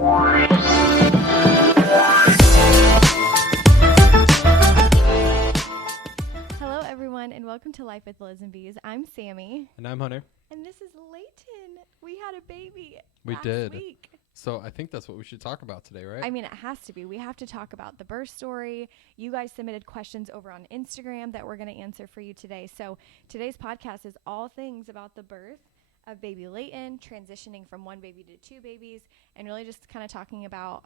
Hello, everyone, and welcome to Life with Lisenbas. I'm Sammy. And I'm Hunter. And this is Leighton. We had a baby last week. So I think that's what we should talk about today, right? I mean, it has to be. We have to talk about the birth story. You guys submitted questions over on Instagram that we're going to answer for you today. So today's podcast is all things about the birth of baby Leighton, transitioning from one baby to two babies, and really just kind of talking about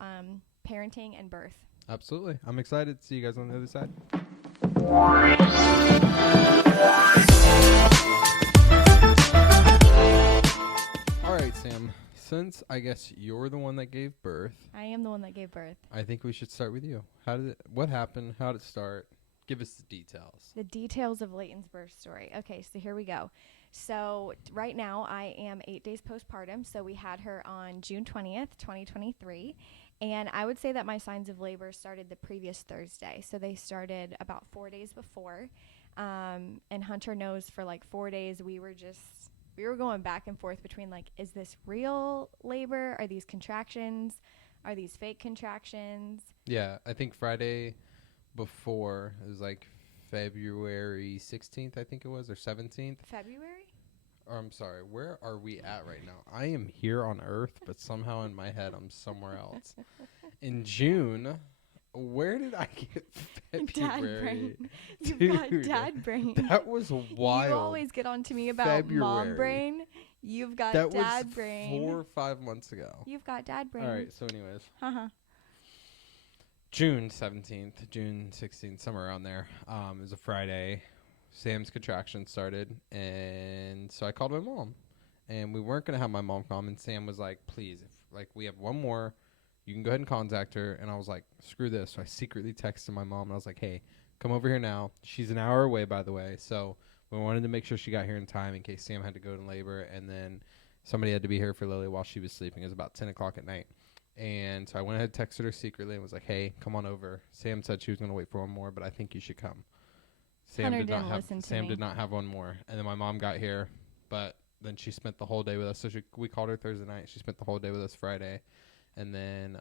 parenting and birth. Absolutely. I'm excited to see you guys on the other side. All right, Sam. Since I guess you're the one that gave birth. I am the one that gave birth. I think we should start with you. What happened? How did it start? Give us the details. The details of Leighton's birth story. Okay, so here we go. So right now I am 8 days postpartum. So we had her on June 20th, 2023. And I would say that my signs of labor started the previous Thursday. So they started about 4 days before. And Hunter knows for like 4 days we were going back and forth between like, is this real labor? Are these contractions? Are these fake contractions? Yeah, I think Friday before, it was like February 16th, I think it was, or 17th. February? Or I'm sorry, where are we at right now? I am here on Earth, but somehow in my head I'm somewhere else. In June, where did I get February? Dad brain. You've got dad brain. That was wild. You always get on to me about February. mom brain. You've got that dad was brain. 4 or 5 months ago. You've got dad brain. All right, so anyways. Uh-huh. June 17th, June 16th, somewhere around there. It was a Friday. Sam's contraction started, and so I called my mom. And we weren't going to have my mom come, and Sam was like, please, if we have one more, you can go ahead and contact her. And I was like, screw this. So I secretly texted my mom, and I was like, hey, come over here now. She's an hour away, by the way, so we wanted to make sure she got here in time in case Sam had to go to labor, and then somebody had to be here for Lily while she was sleeping. It was about 10 o'clock at night. And so I went ahead and texted her secretly and was like, hey, come on over. Sam said she was going to wait for one more, but I think you should come. Sam did not have one more. And then my mom got here, but then she spent the whole day with us. So we called her Thursday night. She spent the whole day with us Friday. And then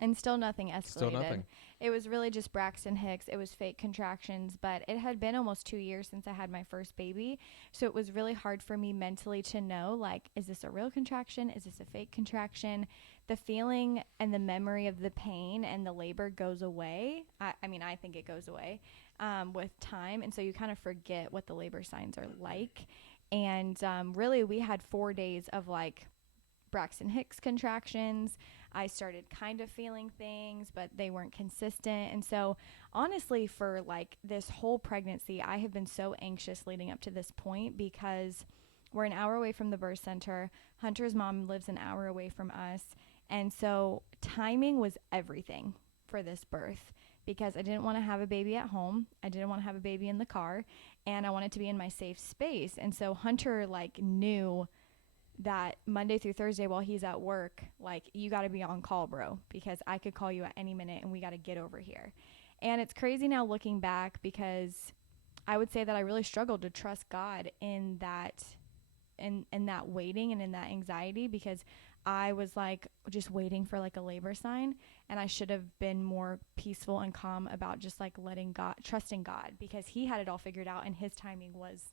and still nothing escalated. Still nothing. It was really just Braxton Hicks. It was fake contractions, but it had been almost 2 years since I had my first baby. So it was really hard for me mentally to know, like, is this a real contraction? Is this a fake contraction? The feeling and the memory of the pain and the labor goes away. I mean, I think it goes away with time. And so you kind of forget what the labor signs are like. And really, we had 4 days of like Braxton Hicks contractions. I started kind of feeling things, but they weren't consistent. And so honestly, for like this whole pregnancy, I have been so anxious leading up to this point because we're an hour away from the birth center. Hunter's mom lives an hour away from us. And so timing was everything for this birth because I didn't want to have a baby at home. I didn't want to have a baby in the car, and I wanted to be in my safe space. And so Hunter like knew that Monday through Thursday while he's at work, like, you got to be on call, bro, because I could call you at any minute and we got to get over here. And it's crazy now looking back because I would say that I really struggled to trust God in that waiting and in that anxiety because I was like just waiting for like a labor sign, and I should have been more peaceful and calm about just like trusting God because he had it all figured out and his timing was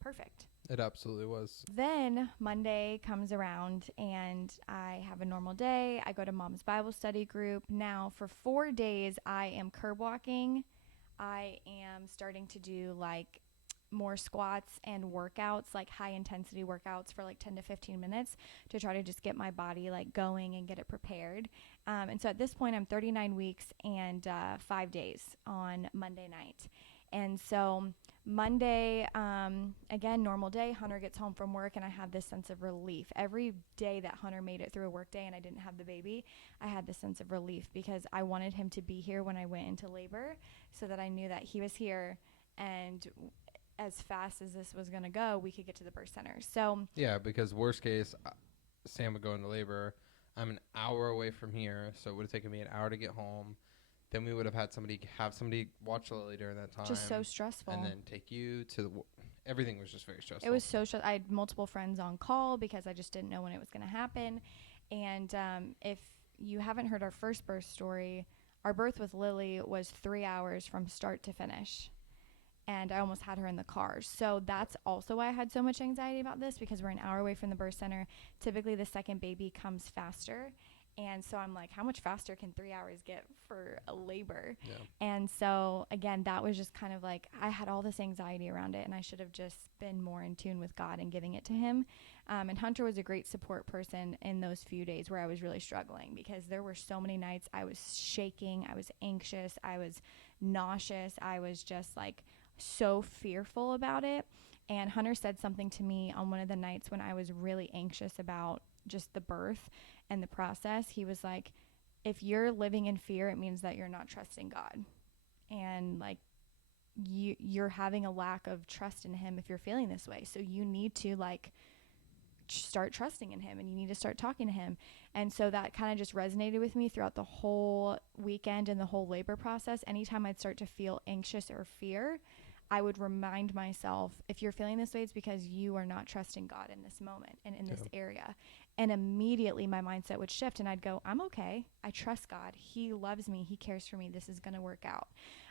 perfect. It absolutely was. Then Monday comes around and I have a normal day. I go to Mom's Bible study group. Now for 4 days, I am curb walking. I am starting to do like more squats and workouts, like high intensity workouts for like 10 to 15 minutes to try to just get my body like going and get it prepared. And so at this point, I'm 39 weeks and 5 days on Monday night. And so Monday, again, normal day, Hunter gets home from work and I have this sense of relief. Every day that Hunter made it through a work day and I didn't have the baby, I had this sense of relief because I wanted him to be here when I went into labor so that I knew that he was here and as fast as this was going to go, we could get to the birth center. So yeah, because worst case, Sam would go into labor. I'm an hour away from here, so it would have taken me an hour to get home. Then we would have had somebody watch Lily during that time. Just so stressful. And then take you to everything was just very stressful. It was so stressful. I had multiple friends on call because I just didn't know when it was going to happen. And if you haven't heard our first birth story, our birth with Lily was 3 hours from start to finish. And I almost had her in the car. So that's also why I had so much anxiety about this, because we're an hour away from the birth center. Typically, the second baby comes faster. And so I'm like, how much faster can 3 hours get for a labor? Yeah. And so, again, that was just kind of like, I had all this anxiety around it, and I should have just been more in tune with God and giving it to him. And Hunter was a great support person in those few days where I was really struggling, because there were so many nights I was shaking, I was anxious, I was nauseous, I was just like so fearful about it. And Hunter said something to me on one of the nights when I was really anxious about just the birth and the process. He was like, if you're living in fear, it means that you're not trusting God. And like, you're having a lack of trust in him if you're feeling this way. So you need to like start trusting in him, and you need to start talking to him. And so that kind of just resonated with me throughout the whole weekend and the whole labor process. Anytime I'd start to feel anxious or fear, I would remind myself, if you're feeling this way, it's because you are not trusting God in this moment and in this area. And immediately my mindset would shift, and I'd go, I'm okay. I trust God. He loves me. He cares for me. This is going to work out.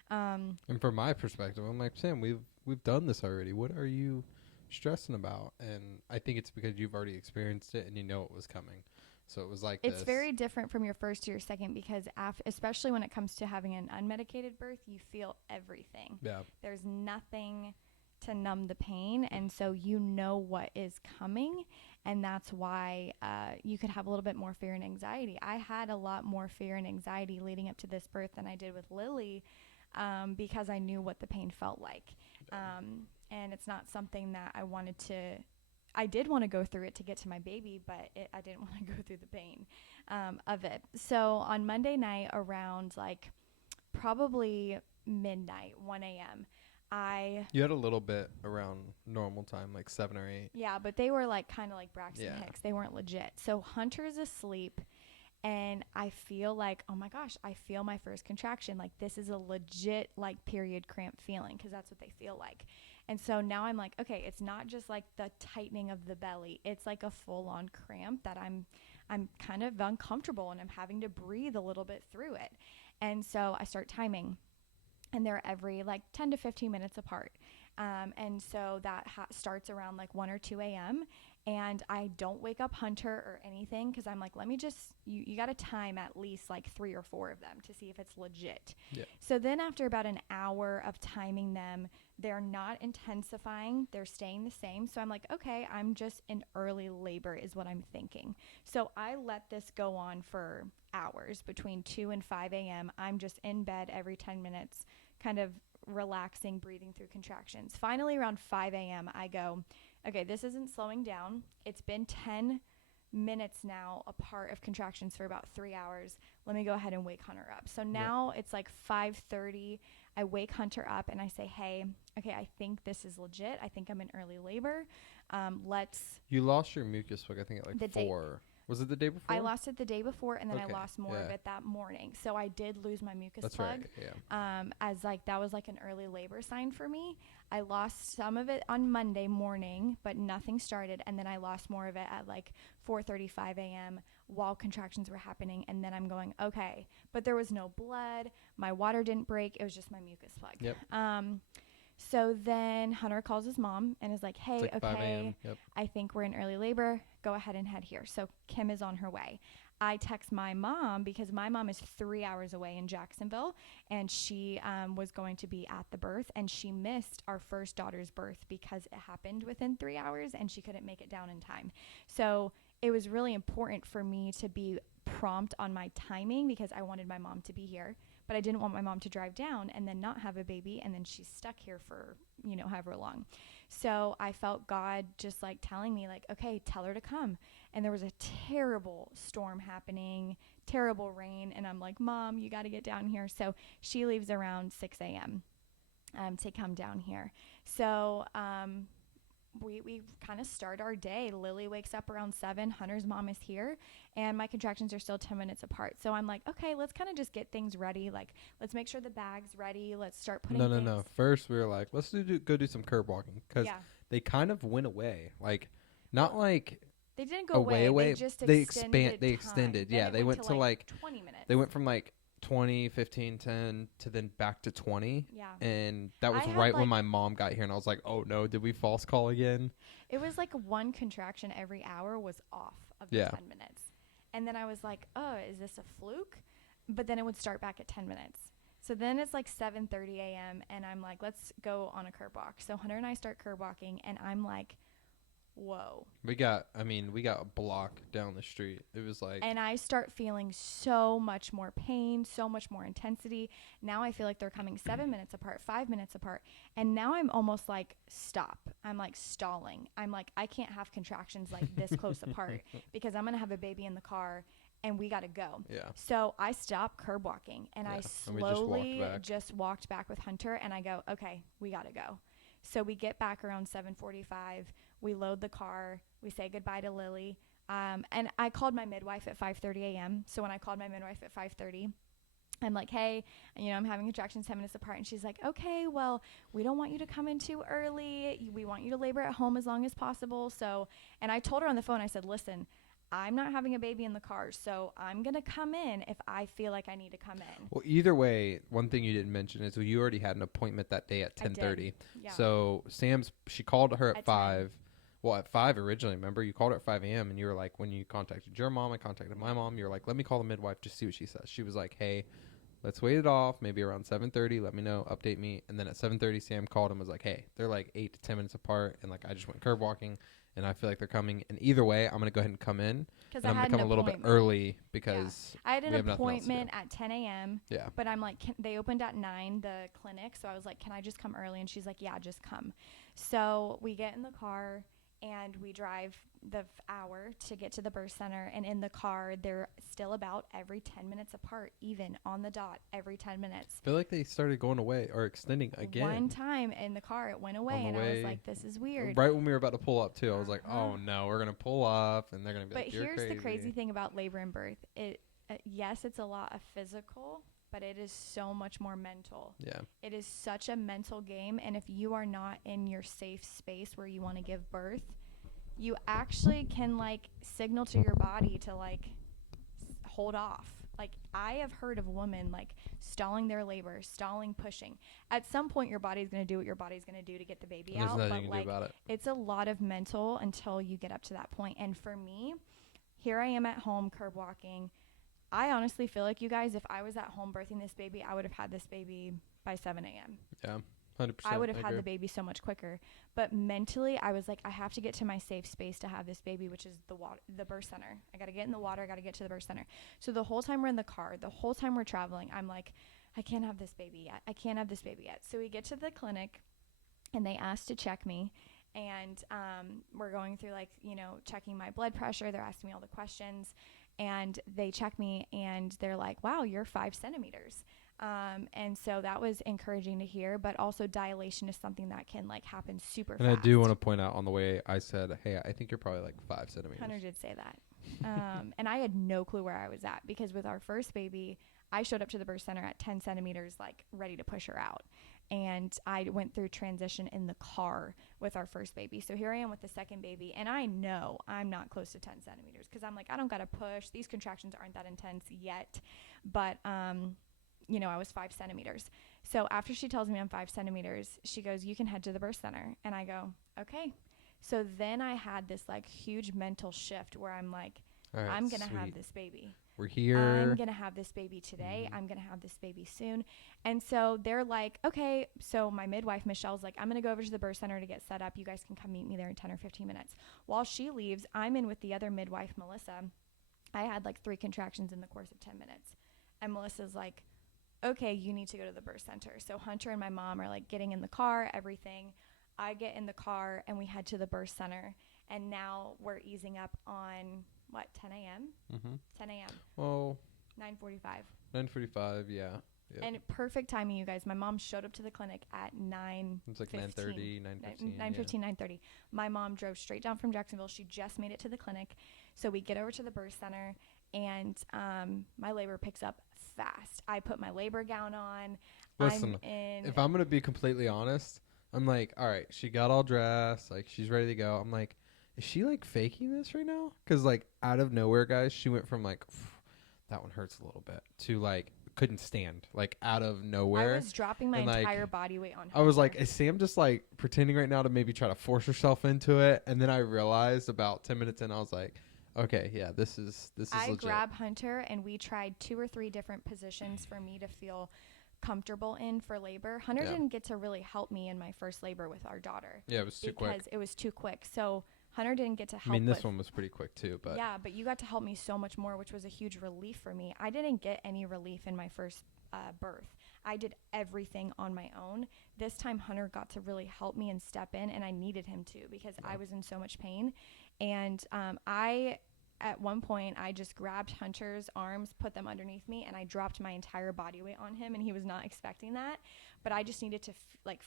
And from my perspective, I'm like, Sam, we've done this already. What are you stressing about? And I think it's because you've already experienced it and you know it was coming. So it was like it's very different from your first to your second, because especially when it comes to having an unmedicated birth, you feel everything. Yeah. There's nothing to numb the pain, and so you know what is coming, and that's why you could have a little bit more fear and anxiety. I had a lot more fear and anxiety leading up to this birth than I did with Lily, because I knew what the pain felt like. And it's not something that I did want to go through it to get to my baby, but I didn't want to go through the pain of it. So on Monday night around like probably midnight, 1 a.m., You had a little bit around normal time, like 7 or 8. Yeah, but they were like kind of like Braxton Hicks. They weren't legit. So Hunter's asleep, and I feel like, oh my gosh, I feel my first contraction. Like, this is a legit like period cramp feeling, because that's what they feel like. And so now I'm like, okay, it's not just like the tightening of the belly. It's like a full-on cramp that I'm kind of uncomfortable, and I'm having to breathe a little bit through it. And so I start timing, and they're every like 10 to 15 minutes apart. And so that starts around like 1 or 2 a.m. And I don't wake up Hunter or anything, because I'm like, let me just, you got to time at least like 3 or 4 of them to see if it's legit. Yeah. So then after about an hour of timing them, they're not intensifying, they're staying the same. So I'm like, okay, I'm just in early labor is what I'm thinking. So I let this go on for hours, between 2 and 5 a.m. I'm just in bed every 10 minutes, kind of relaxing, breathing through contractions. Finally, around 5 a.m., I go, okay, this isn't slowing down. It's been 10 minutes now apart of contractions for about 3 hours. Let me go ahead and wake Hunter up. So now it's like 5:30. I wake Hunter up and I say, hey, okay, I think this is legit. I think I'm in early labor. You lost your mucus plug, I think, at like 4. Was it the day before? I lost it the day before, and then I lost more of it that morning. So I did lose my mucus plug. That's right, as like that was like an early labor sign for me. I lost some of it on Monday morning, but nothing started, and then I lost more of it at like 4:35 a.m. while contractions were happening. And then I'm going, okay, but there was no blood. My water didn't break. It was just my mucus plug. Yep. So then Hunter calls his mom and is like, hey, like 5 okay, a.m. Yep. I think we're in early labor. Go ahead and head here. So Kim is on her way. I text my mom, because my mom is 3 hours away in Jacksonville, and she was going to be at the birth, and she missed our first daughter's birth because it happened within 3 hours and she couldn't make it down in time. So it was really important for me to be prompt on my timing, because I wanted my mom to be here, but I didn't want my mom to drive down and then not have a baby, and then she's stuck here for, however long. So I felt God just like telling me like, okay, tell her to come. And there was a terrible storm happening, terrible rain. And I'm like, Mom, you got to get down here. So she leaves around 6 a.m. To come down here. So we kind of start our day. Lily wakes up around 7. Hunter's mom is here, and my contractions are still 10 minutes apart. So I'm like, okay, let's kind of just get things ready. Like, let's make sure the bag's ready. Let's start putting No. First, we were like, let's go do some curb walking, because they kind of went away. Like, not like They didn't go away. They just extended They extended. Then Yeah, they went to like 20 minutes. They went from like 20, 15, 10 to then back to 20. Yeah. And that was I had, right like, when my mom got here, and I was like, oh no, did we false call again? It was like one contraction every hour was off of the 10 minutes. And then I was like, oh, is this a fluke? But then it would start back at 10 minutes. So then it's like 7:30 a.m. and I'm like, let's go on a curb walk. So Hunter and I start curb walking, and I'm like, whoa. We got a block down the street. It was like, and I start feeling so much more pain, so much more intensity. Now I feel like they're coming 7 minutes apart, 5 minutes apart. And now I'm almost like, stop. I'm like stalling. I'm like, I can't have contractions like this close apart because I'm going to have a baby in the car and we got to go. Yeah. So I stopped curb walking and I slowly just walked back with Hunter, and I go, okay, we got to go. So we get back around 7:45. We load the car. We say goodbye to Lily. And I called my midwife at 5:30 a.m. So when I called my midwife at 5:30, I'm like, hey, I'm having contractions 10 minutes apart. And she's like, okay, well, we don't want you to come in too early. We want you to labor at home as long as possible. So, and I told her on the phone, I said, listen, I'm not having a baby in the car, so I'm going to come in if I feel like I need to come in. Well, either way, one thing you didn't mention is you already had an appointment that day at 10:30. Yeah. So she called her at 5. 10. Well, at 5 originally, remember? You called her at 5 a.m. and you were like, when you contacted your mom, I contacted my mom. You were like, let me call the midwife, just see what she says. She was like, hey, let's wait it off. Maybe around 7:30, let me know, update me. And then at 7:30, Sam called and was like, hey, they're like 8 to 10 minutes apart. And like, I just went curb walking. And I feel like they're coming. And either way, I'm going to go ahead and come in. And I'm going to come a little bit early because I had an appointment at 10 a.m. Yeah. But I'm like, they opened at 9, the clinic. So I was like, can I just come early? And she's like, yeah, just come. So we get in the car and we drive the hour to get to the birth center. And in the car, they're still about every 10 minutes apart, even on the dot, every 10 minutes. I feel like they started going away or extending again. One time in the car, it went away. And I was like, this is weird. Right when we were about to pull up, too. I was like, oh, no, we're going to pull up. And they're going to be like, you're crazy. But here's the crazy thing about labor and birth. Yes, it's a lot of physical, but it is so much more mental. Yeah. It is such a mental game. And if you are not in your safe space where you want to give birth, you actually can like signal to your body to like hold off. Like I have heard of women like stalling their labor, stalling, pushing. At some point your body's going to do what your body's going to do to get the baby out. There's But nothing you can like do about it. It's a lot of mental until you get up to that point. And for me, here I am at home curb walking. I honestly feel like, you guys, if I was at home birthing this baby, I would have had this baby by 7 a.m. Yeah. 100%. I would have had the baby so much quicker. But mentally, I was like, I have to get to my safe space to have this baby, which is the birth center. I got to get in the water. I got to get to the birth center. So the whole time we're in the car, the whole time we're traveling, I'm like, I can't have this baby yet. I can't have this baby yet. So we get to the clinic, and they asked to check me. And we're going through, like, checking my blood pressure. They're asking me all the questions. And they check me, and they're like, wow, you're 5 centimeters. And so that was encouraging to hear, but also dilation is something that can like happen super fast. And I do want to point out on the way I said, hey, I think you're probably like 5 centimeters. Hunter did say that. And I had no clue where I was at, because with our first baby, I showed up to the birth center at 10 centimeters, like ready to push her out. And I went through transition in the car with our first baby. So here I am with the second baby, and I know I'm not close to 10 centimeters because I'm like, I don't got to push. These contractions aren't that intense yet. But, I was 5 centimeters. So after she tells me I'm 5 centimeters, she goes, you can head to the birth center. And I go, okay. So then I had this like huge mental shift where I'm like, right, I'm going to have this baby. We're here. I'm going to have this baby today. I'm going to have this baby soon. And so they're like, okay. So my midwife, Michelle's like, I'm going to go over to the birth center to get set up. You guys can come meet me there in 10 or 15 minutes. While she leaves, I'm in with the other midwife, Melissa. I had like 3 contractions in the course of 10 minutes. And Melissa's like, okay, you need to go to the birth center. So Hunter and my mom are like getting in the car, everything. I get in the car and we head to the birth center. And now we're easing up on, 10 a.m.? Mm-hmm. 10 a.m. Well, 9:45. 9:45, yeah. Yep. And perfect timing, you guys. My mom showed up to the clinic at 9:15. It's like 9:30, 9:15. 9:15, 9:30. My mom drove straight down from Jacksonville. She just made it to the clinic. So we get over to the birth center, and my labor picks up fast. I put my labor gown on. Listen, if I'm going to be completely honest, I'm like, all right, she got all dressed. Like, she's ready to go. I'm like, is she like faking this right now? Because like out of nowhere, guys, she went from like, that one hurts a little bit, to like couldn't stand, like out of nowhere. I was dropping my And, like, entire body weight on her. I was like, is Sam just like pretending right now to maybe try to force herself into it? And then I realized about 10 minutes in, I was like, okay, yeah, this is I legit. grabbed Hunter and we tried 2 or 3 different positions for me to feel comfortable in for labor. Hunter didn't get to really help me in my first labor with our daughter. Yeah, it was too quick. Because it was too quick. So Hunter didn't get to help. I mean, this one was pretty quick too, but yeah, but you got to help me so much more, which was a huge relief for me. I didn't get any relief in my first birth. I did everything on my own. This time Hunter got to really help me and step in, and I needed him to because I was in so much pain. And at one point, I just grabbed Hunter's arms, put them underneath me, and I dropped my entire body weight on him, and he was not expecting that. But I just needed to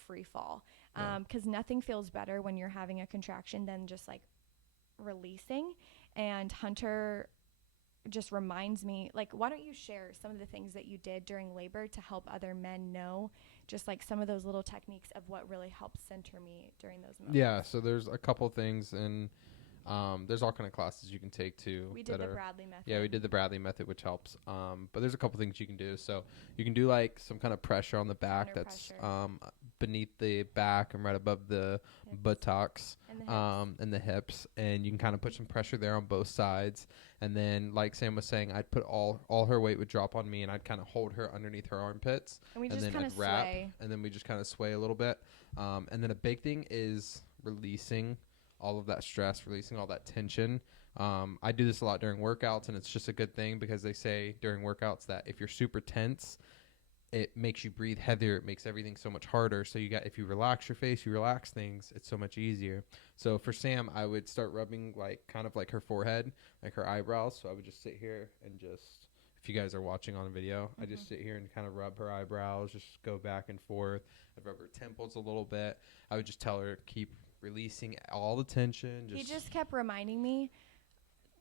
free fall, because nothing feels better when you're having a contraction than just like releasing. And Hunter just reminds me, like, why don't you share some of the things that you did during labor to help other men know, just like some of those little techniques of what really helps center me during those moments? Yeah, so there's a couple things, and there's all kind of classes you can take too. We did the Bradley method. Yeah, we did the Bradley method, which helps. But there's a couple things you can do. So you can do like some kind of pressure on the back that's beneath the back and right above the hips. Buttocks and the hips. And you can kind of put some pressure there on both sides. And then, like Sam was saying, I'd put all her weight would drop on me, and I'd kind of hold her underneath her armpits. And we just kind of sway. And then we just kind of sway a little bit. And then a big thing is releasing all of that stress, releasing all that tension. I do this a lot during workouts, and it's just a good thing because they say during workouts that if you're super tense, it makes you breathe heavier. It makes everything so much harder. So if you relax your face, you relax things, it's so much easier. So for Sam, I would start rubbing kind of like her forehead, like her eyebrows. So I would just sit here and just, if you guys are watching on a video, I just sit here and kind of rub her eyebrows, just go back and forth. I'd rub her temples a little bit. I would just tell her, keep releasing all the tension. He just kept reminding me,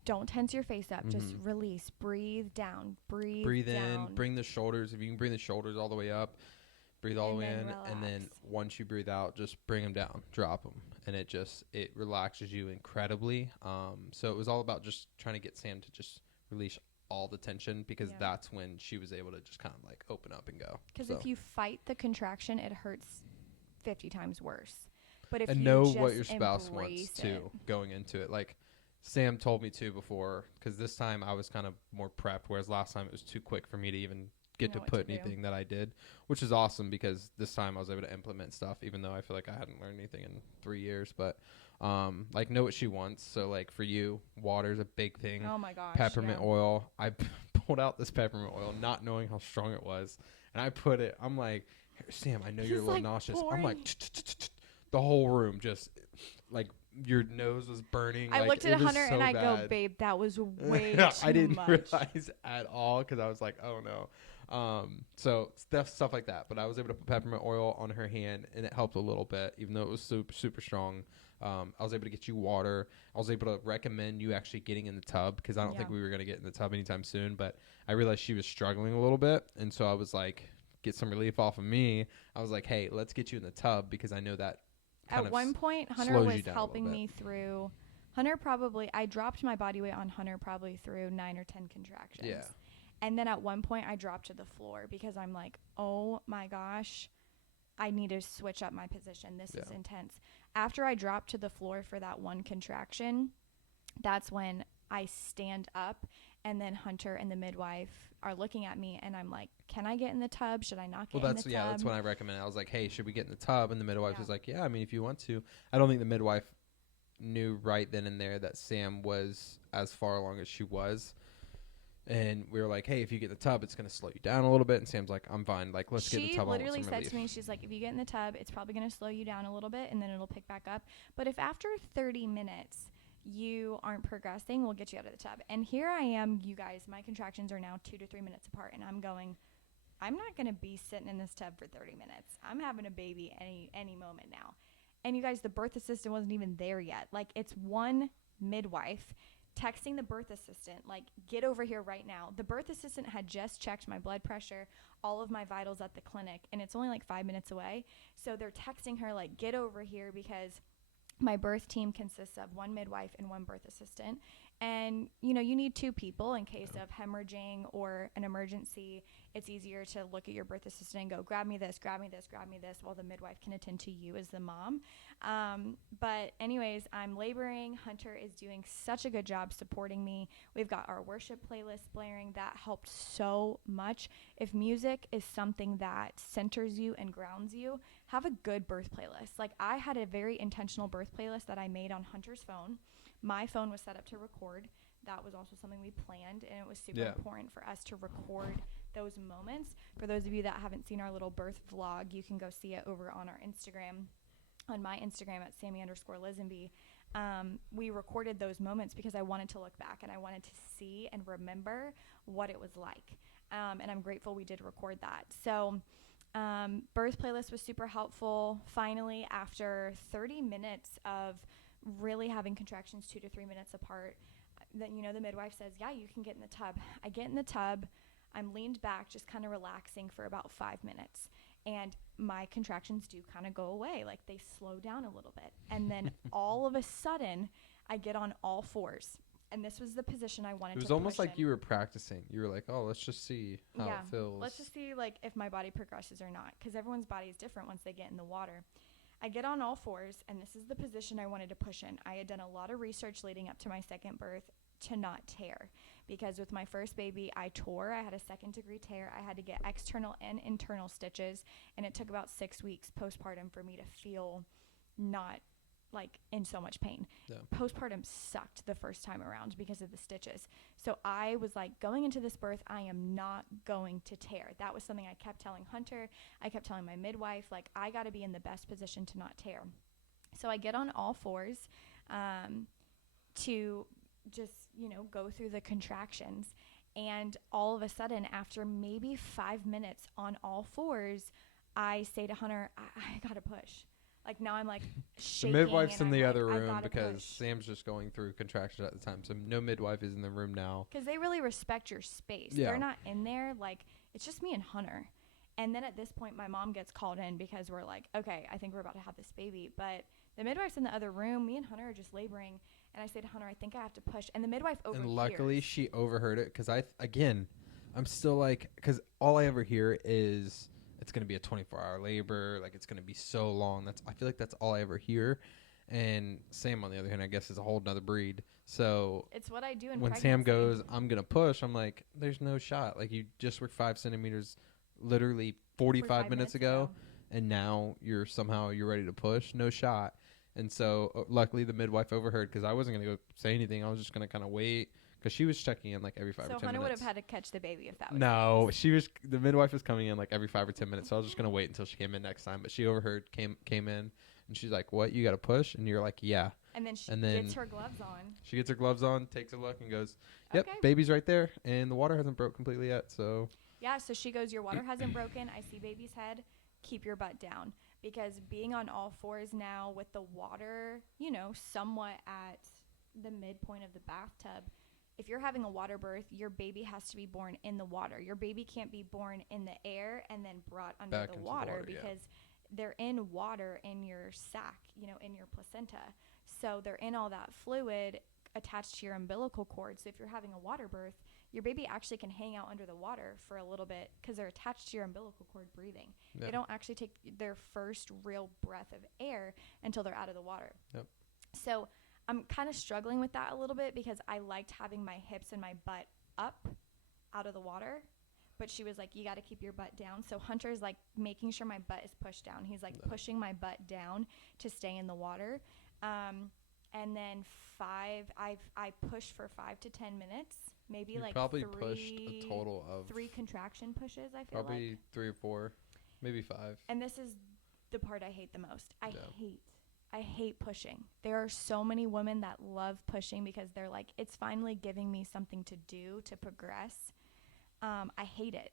don't tense your face up. Just release. Breathe down. Breathe down. In. Bring the shoulders. If you can bring the shoulders all the way up, breathe all the way in. Relax. And then once you breathe out, just bring them down. Drop them. And it relaxes you incredibly. So it was all about just trying to get Sam to just release all the tension, because that's when she was able to just kind of like open up and go. Because if you fight the contraction, it hurts 50 times worse. But if and you know just what your spouse wants too, going into it. Like Sam told me to before, because this time I was kind of more prepped, whereas last time it was too quick for me to even get to put anything that I did, which is awesome because this time I was able to implement stuff, even though I feel like I hadn't learned anything in 3 years. But like, know what she wants. So like for you, water's a big thing. Oh my gosh. Peppermint oil. I pulled out this peppermint oil, not knowing how strong it was, and I put it. I'm like, Sam, I know you're a little nauseous. I'm like, the whole room just like your nose was burning. I looked at Hunter and I go, babe, that was way too much. I didn't realize at all because I was like, oh no. So stuff like that. But I was able to put peppermint oil on her hand, and it helped a little bit, even though it was super strong. I was able to get you water. I was able to recommend you actually getting in the tub, because I don't think we were going to get in the tub anytime soon. But I realized she was struggling a little bit, and so I was like, get some relief off of me. I was like, hey, let's get you in the tub, because I know that at one point Hunter was helping me through. I dropped my body weight on Hunter probably through 9 or 10 contractions. Yeah. And then at one point I dropped to the floor because I'm like, oh my gosh, I need to switch up my position. This is intense. After I dropped to the floor for that one contraction, that's when I stand up, and then Hunter and the midwife are looking at me, and I'm like, can I get in the tub? Should I not get in the tub? Yeah, that's when I recommended. I was like, hey, should we get in the tub? And the midwife was like, yeah, I mean, if you want to. I don't think the midwife knew right then and there that Sam was as far along as she was. And we were like, hey, if you get in the tub, it's going to slow you down a little bit. And Sam's like, I'm fine. Like, let's get in the tub. She literally said to me, she's like, if you get in the tub, it's probably going to slow you down a little bit, and then it'll pick back up. But if after 30 minutes you aren't progressing, we'll get you out of the tub. And here I am, you guys, my contractions are now 2 to 3 minutes apart, and I'm going, I'm not going to be sitting in this tub for 30 minutes. I'm having a baby any moment now. And you guys, the birth assistant wasn't even there yet. Like, it's one midwife texting the birth assistant, like, get over here right now. The birth assistant had just checked my blood pressure, all of my vitals at the clinic, and it's only like 5 minutes away. So they're texting her, like, get over here because My birth team consists of one midwife and one birth assistant. And, you know, you need two people in case of hemorrhaging or an emergency. It's easier to look at your birth assistant and go, grab me this, grab me this, grab me this, while the midwife can attend to you as the mom. But anyways, I'm laboring. Hunter is doing such a good job supporting me. We've got our worship playlist blaring. That helped so much. If music is something that centers you and grounds you, have a good birth playlist. Like, I had a very intentional birth playlist that I made on Hunter's phone. My phone was set up to record. That was also something we planned, and it was super important for us to record those moments. For those of you that haven't seen our little birth vlog, you can go see it over on our Instagram, on my Instagram at Sammy_Lisenba. We recorded those moments because I wanted to look back and I wanted to see and remember what it was like. And I'm grateful we did record that. So birth playlist was super helpful. Finally, after 30 minutes of really having contractions 2 to 3 minutes apart, then, you know, the midwife says, yeah, you can get in the tub. I get in the tub. I'm leaned back, just kind of relaxing for about 5 minutes. And my contractions do kind of go away. Like, they slow down a little bit. And then all of a sudden, I get on all fours. And this was the position I wanted to push in. It was almost like you were practicing. You were like, oh, let's just see how it feels. Let's just see, like, if my body progresses or not. Because everyone's body is different once they get in the water. I get on all fours, and this is the position I wanted to push in. I had done a lot of research leading up to my second birth to not tear, because with my first baby, I tore. I had a 2nd-degree tear. I had to get external and internal stitches, and it took about 6 weeks postpartum for me to feel not like in so much pain. Yeah. Postpartum sucked the first time around because of the stitches. So I was like, going into this birth, I am not going to tear. That was something I kept telling Hunter. I kept telling my midwife, like, I got to be in the best position to not tear. So I get on all fours to just, you know, go through the contractions. And all of a sudden, after maybe 5 minutes on all fours, I say to Hunter, I got to push. Like, now I'm like shaking. The midwife's in the other room because Sam's just going through contractions at the time. So no midwife is in the room now. Because they really respect your space. Yeah. They're not in there. Like, it's just me and Hunter. And then at this point, my mom gets called in because we're like, okay, I think we're about to have this baby. But the midwife's in the other room. Me and Hunter are just laboring. And I say to Hunter, I think I have to push. And the midwife overhears. And luckily, she overheard it because I'm still like, because all I ever hear is, it's going to be a 24-hour labor. Like, it's going to be so long. I feel like that's all I ever hear. And Sam, on the other hand, I guess is a whole nother breed. So it's what I do in when pregnancy. Sam goes, I'm going to push, I'm like, there's no shot. Like, you just were 5 centimeters literally 45 minutes ago. And now you're ready to push. No shot. And so luckily the midwife overheard, because I wasn't going to go say anything. I was just going to kind of wait. Because she was checking in like every 5 or 10 minutes. So Hunter would have had to catch the baby if that was the midwife was coming in like every 5 or 10 minutes. So I was just going to wait until she came in next time. But she overheard, came in, and she's like, what, you got to push? And you're like, yeah. And then she gets her gloves on. She gets her gloves on, takes a look, and goes, yep, okay, baby's right there. And the water hasn't broke completely yet, so. Yeah, so she goes, your water hasn't broken. I see baby's head. Keep your butt down. Because being on all fours now with the water, you know, somewhat at the midpoint of the bathtub, if you're having a water birth, your baby has to be born in the water. Your baby can't be born in the air and then brought under the water because they're in water in your sac, you know, in your placenta. So they're in all that fluid attached to your umbilical cord. So if you're having a water birth, your baby actually can hang out under the water for a little bit because they're attached to your umbilical cord breathing. Yep. They don't actually take their first real breath of air until they're out of the water. Yep. So I'm kind of struggling with that a little bit because I liked having my hips and my butt up out of the water. But she was like, you got to keep your butt down. So Hunter's like making sure my butt is pushed down. He's like pushing my butt down to stay in the water. And then I pushed for 5 to 10 minutes. Maybe you like probably pushed a total of 3 contraction pushes, I feel probably like. 3 or 4, maybe 5. And this is the part I hate the most. I hate pushing. There are so many women that love pushing because they're like, it's finally giving me something to do to progress. I hate it.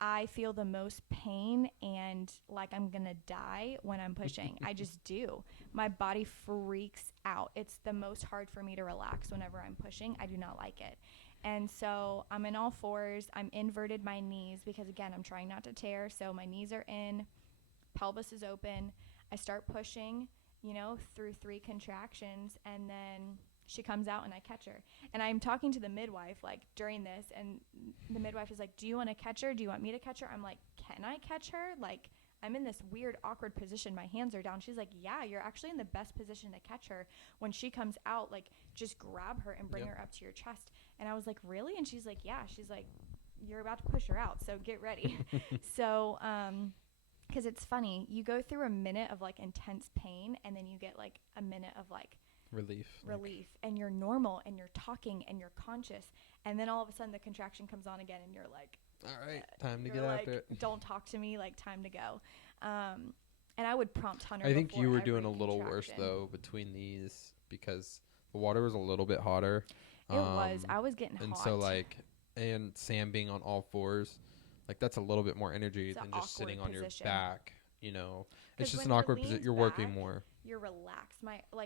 I feel the most pain and like I'm going to die when I'm pushing. I just do. My body freaks out. It's the most hard for me to relax whenever I'm pushing. I do not like it. And so I'm in all fours. I'm inverted my knees because, again, I'm trying not to tear. So my knees are in, pelvis is open. I start pushing, through 3 contractions, and then she comes out and I catch her. And I'm talking to the midwife like during this, and the midwife is like, do you want to catch her? Do you want me to catch her? I'm like, can I catch her? Like, I'm in this weird, awkward position. My hands are down. She's like, yeah, you're actually in the best position to catch her. When she comes out, like, just grab her and bring her up to your chest. And I was like, really? And she's like, yeah. She's like, you're about to push her out, so get ready. So, because it's funny. You go through a minute of, like, intense pain, and then you get, like, a minute of, like, relief. And you're normal, and you're talking, and you're conscious. And then all of a sudden the contraction comes on again, and you're like, all right, time to get after it. Don't talk to me, like, time to go. And I would prompt Hunter. I think you were doing a little worse though between these, because the water was a little bit hotter. It was. I was getting hot. And so like, and Sam being on all fours, like that's a little bit more energy than just sitting on your back. It's just an awkward position. You're working more. You're relaxed.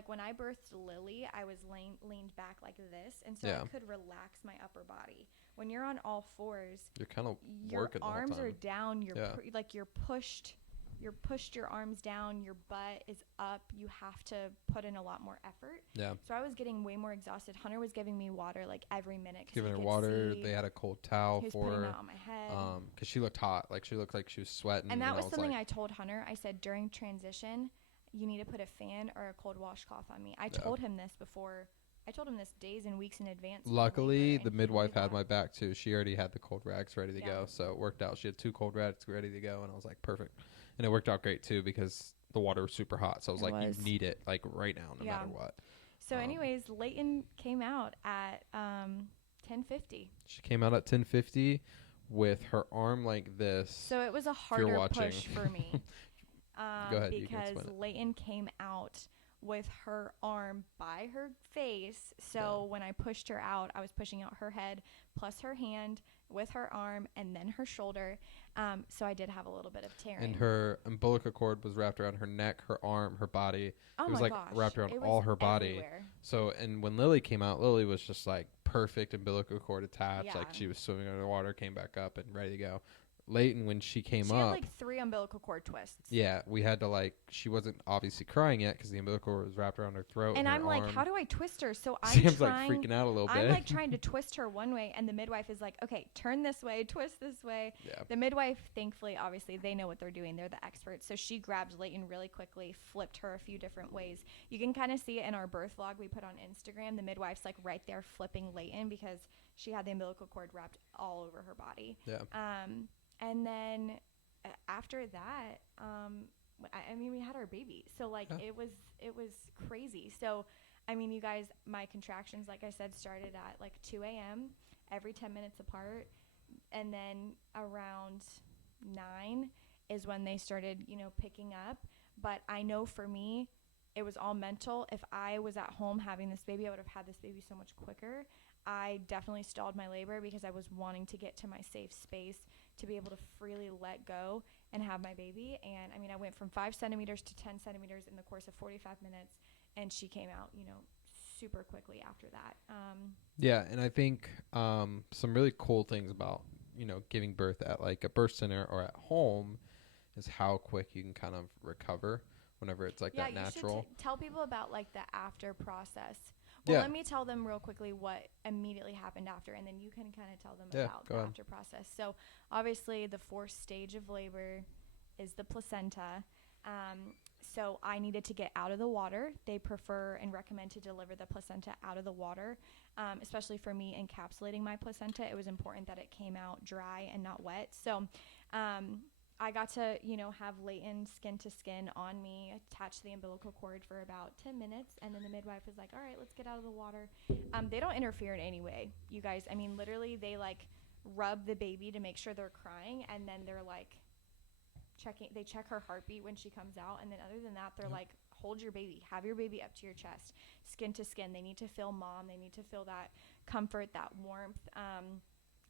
When I birthed Lily, I was leaned back like this, and so I could relax my upper body. When you're on all fours, you're kind of working. Your arms are down. You're pushed. You're pushed your arms down. Your butt is up. You have to put in a lot more effort. Yeah. So I was getting way more exhausted. Hunter was giving me water like every minute. Giving her water. They had a cold towel for her. He was putting it on my head. Because she looked hot. Like she looked like she was sweating. And that was something I told Hunter. I said during transition, you need to put a fan or a cold washcloth on me. I told him this before. I told him this days and weeks in advance. Luckily, the midwife had my back too. She already had the cold rags ready to go, so it worked out. She had 2 cold rags ready to go, and I was like, perfect. And it worked out great too because the water was super hot. So I was like, you need it like right now, no matter what. So anyways, Leighton came out at 10:50. She came out at 10:50 with her arm like this. So it was a harder push for me. Go ahead, because Leighton came out with her arm by her face. So when I pushed her out, I was pushing out her head plus her hand with her arm and then her shoulder. So I did have a little bit of tearing. And her umbilical cord was wrapped around her neck, her arm, her body. It was wrapped around all her body. Everywhere. So, and when Lily came out, Lily was just like perfect umbilical cord attached. Like she was swimming under the water, came back up and ready to go. Leighton, when she came up, she had like 3 umbilical cord twists. Yeah, we had to she wasn't obviously crying yet because the umbilical cord was wrapped around her throat. And I'm like, how do I twist her? So Sam's like freaking out a little bit. I'm like trying to twist her one way, and the midwife is like, okay, turn this way, twist this way. Yeah. The midwife, thankfully, obviously, they know what they're doing. They're the experts. So she grabbed Leighton really quickly, flipped her a few different ways. You can kind of see it in our birth vlog we put on Instagram. The midwife's like right there flipping Leighton because she had the umbilical cord wrapped all over her body. Yeah. And then after that, we had our baby. So it was crazy. So, you guys, my contractions, like I said, started at 2 a.m. every 10 minutes apart. And then around 9 is when they started, picking up. But I know for me, it was all mental. If I was at home having this baby, I would have had this baby so much quicker. I definitely stalled my labor because I was wanting to get to my safe space to be able to freely let go and have my baby. And I went from 5 centimeters to 10 centimeters in the course of 45 minutes, and she came out, super quickly after that. Yeah, and I think some really cool things about, giving birth at a birth center or at home is how quick you can kind of recover whenever it's that natural. You should tell people about the after process. Well, let me tell them real quickly what immediately happened after, and then you can kind of tell them about the after process. So, obviously, the 4th stage of labor is the placenta. So, I needed to get out of the water. They prefer and recommend to deliver the placenta out of the water, especially for me encapsulating my placenta. It was important that it came out dry and not wet. So, I got to, have Leighton skin to skin on me, attach the umbilical cord for about 10 minutes. And then the midwife was like, all right, let's get out of the water. They don't interfere in any way, you guys. Literally they rub the baby to make sure they're crying. And then they're they check her heartbeat when she comes out. And then other than that, they're hold your baby, have your baby up to your chest, skin to skin. They need to feel mom. They need to feel that comfort, that warmth.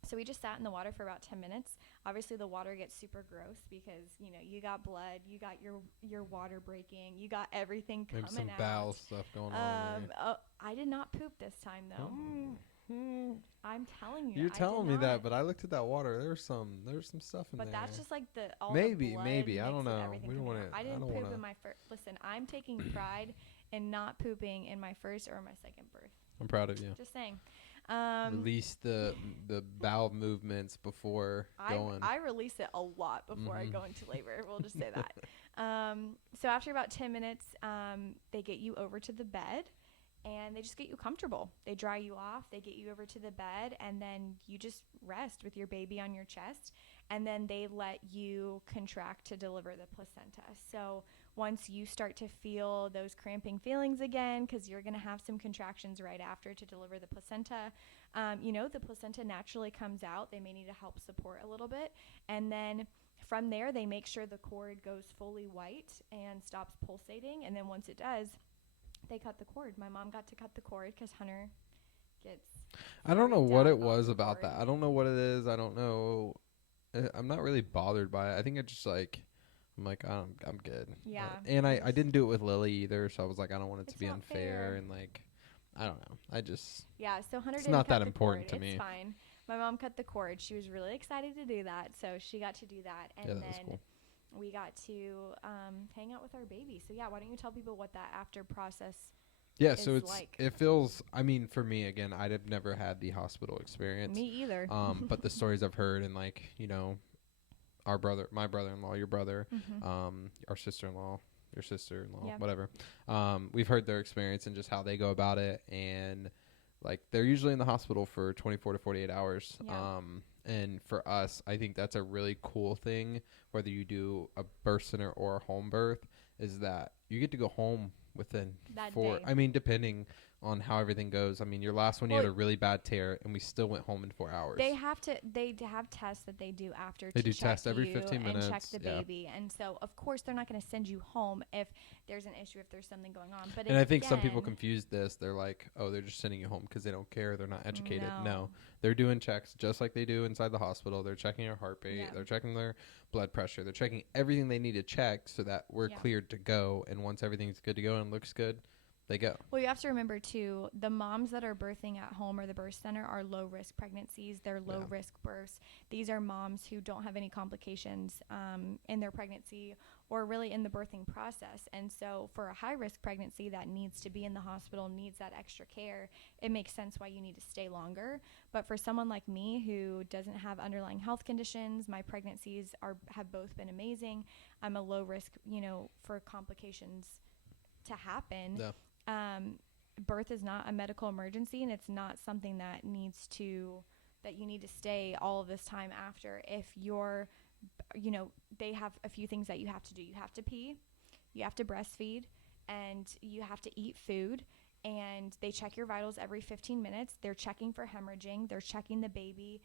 So we just sat in the water for about 10 minutes. Obviously, the water gets super gross because, you got blood, you got your water breaking, you got everything coming out. Maybe some bowel stuff going on there. I did not poop this time, though. I'm telling you, You're I did telling me not. that, but I looked at that water. There's some stuff in But there. that's just like the all Maybe, the blood maybe. I mixed don't with know. everything We don't coming want out. to. I I didn't don't want poop in to. my first. Listen, I'm taking pride in not pooping in my first or my second birth. I'm proud of you. Just saying. Release the bowel movements before going. I release it a lot before I go into labor. We'll just say that. So after about 10 minutes, they get you over to the bed and they just get you comfortable. They dry you off, they get you over to the bed, and then you just rest with your baby on your chest. And then they let you contract to deliver the placenta. So once you start to feel those cramping feelings again, because you're going to have some contractions right after to deliver the placenta, the placenta naturally comes out. They may need to help support a little bit. And then from there, they make sure the cord goes fully white and stops pulsating. And then once it does, they cut the cord. My mom got to cut the cord because Hunter gets. I don't know what it was the about cord. that. I don't know what it is. I don't know. I'm not really bothered by it. I think it's just like, I'm like, I'm good. Yeah. And I didn't do it with Lily either, so I was like, I don't want it to It's be not unfair. fair. And like, I don't know. I just. Yeah, so Hunter It's didn't not cut that the important cord. to me. It's fine. My mom cut the cord. She was really excited to do that, so she got to do that. And Yeah, that then was cool. we got to hang out with our baby. So yeah, why don't you tell people what that after process Yeah, so is it's like? it feels. I mean, for me again, I've never had the hospital experience. Me either. But the stories I've heard and like my brother-in-law, your brother, our sister-in-law, your sister-in-law, Yeah. whatever. We've heard their experience and just how they go about it, and like they're usually in the hospital for 24 to 48 hours. Yeah. And for us, I think that's a really cool thing, whether you do a birth center or a home birth, is that you get to go home within That four. day. I mean, depending on how everything goes. I mean, your last one, you had a really bad tear, and we still went home in 4 hours. They have tests that they do after. They to do check tests every you 15 minutes. and check the yeah. baby. And so, of course, they're not going to send you home if there's an issue, if there's something going on. But And I think some people again, confuse this. They're like, oh, they're just sending you home because they don't care. They're not educated. No. No, they're doing checks just like they do inside the hospital. They're checking your heart rate. Yeah. They're checking their blood pressure. They're checking everything they need to check so that we're cleared to go. And once everything's good to go and looks good, they go. Well, you have to remember, too, the moms that are birthing at home or the birth center are low-risk pregnancies. They're low-risk births. These are moms who don't have any complications in their pregnancy or really in the birthing process. And so for a high-risk pregnancy that needs to be in the hospital, needs that extra care, it makes sense why you need to stay longer. But for someone like me who doesn't have underlying health conditions, my pregnancies have both been amazing. I'm a low risk, for complications to happen. Yeah. Birth is not a medical emergency, and it's not something that you need to stay all of this time after. If you're, they have a few things that you have to do. You have to pee, you have to breastfeed, and you have to eat food. And they check your vitals every 15 minutes. They're checking for hemorrhaging. They're checking the baby,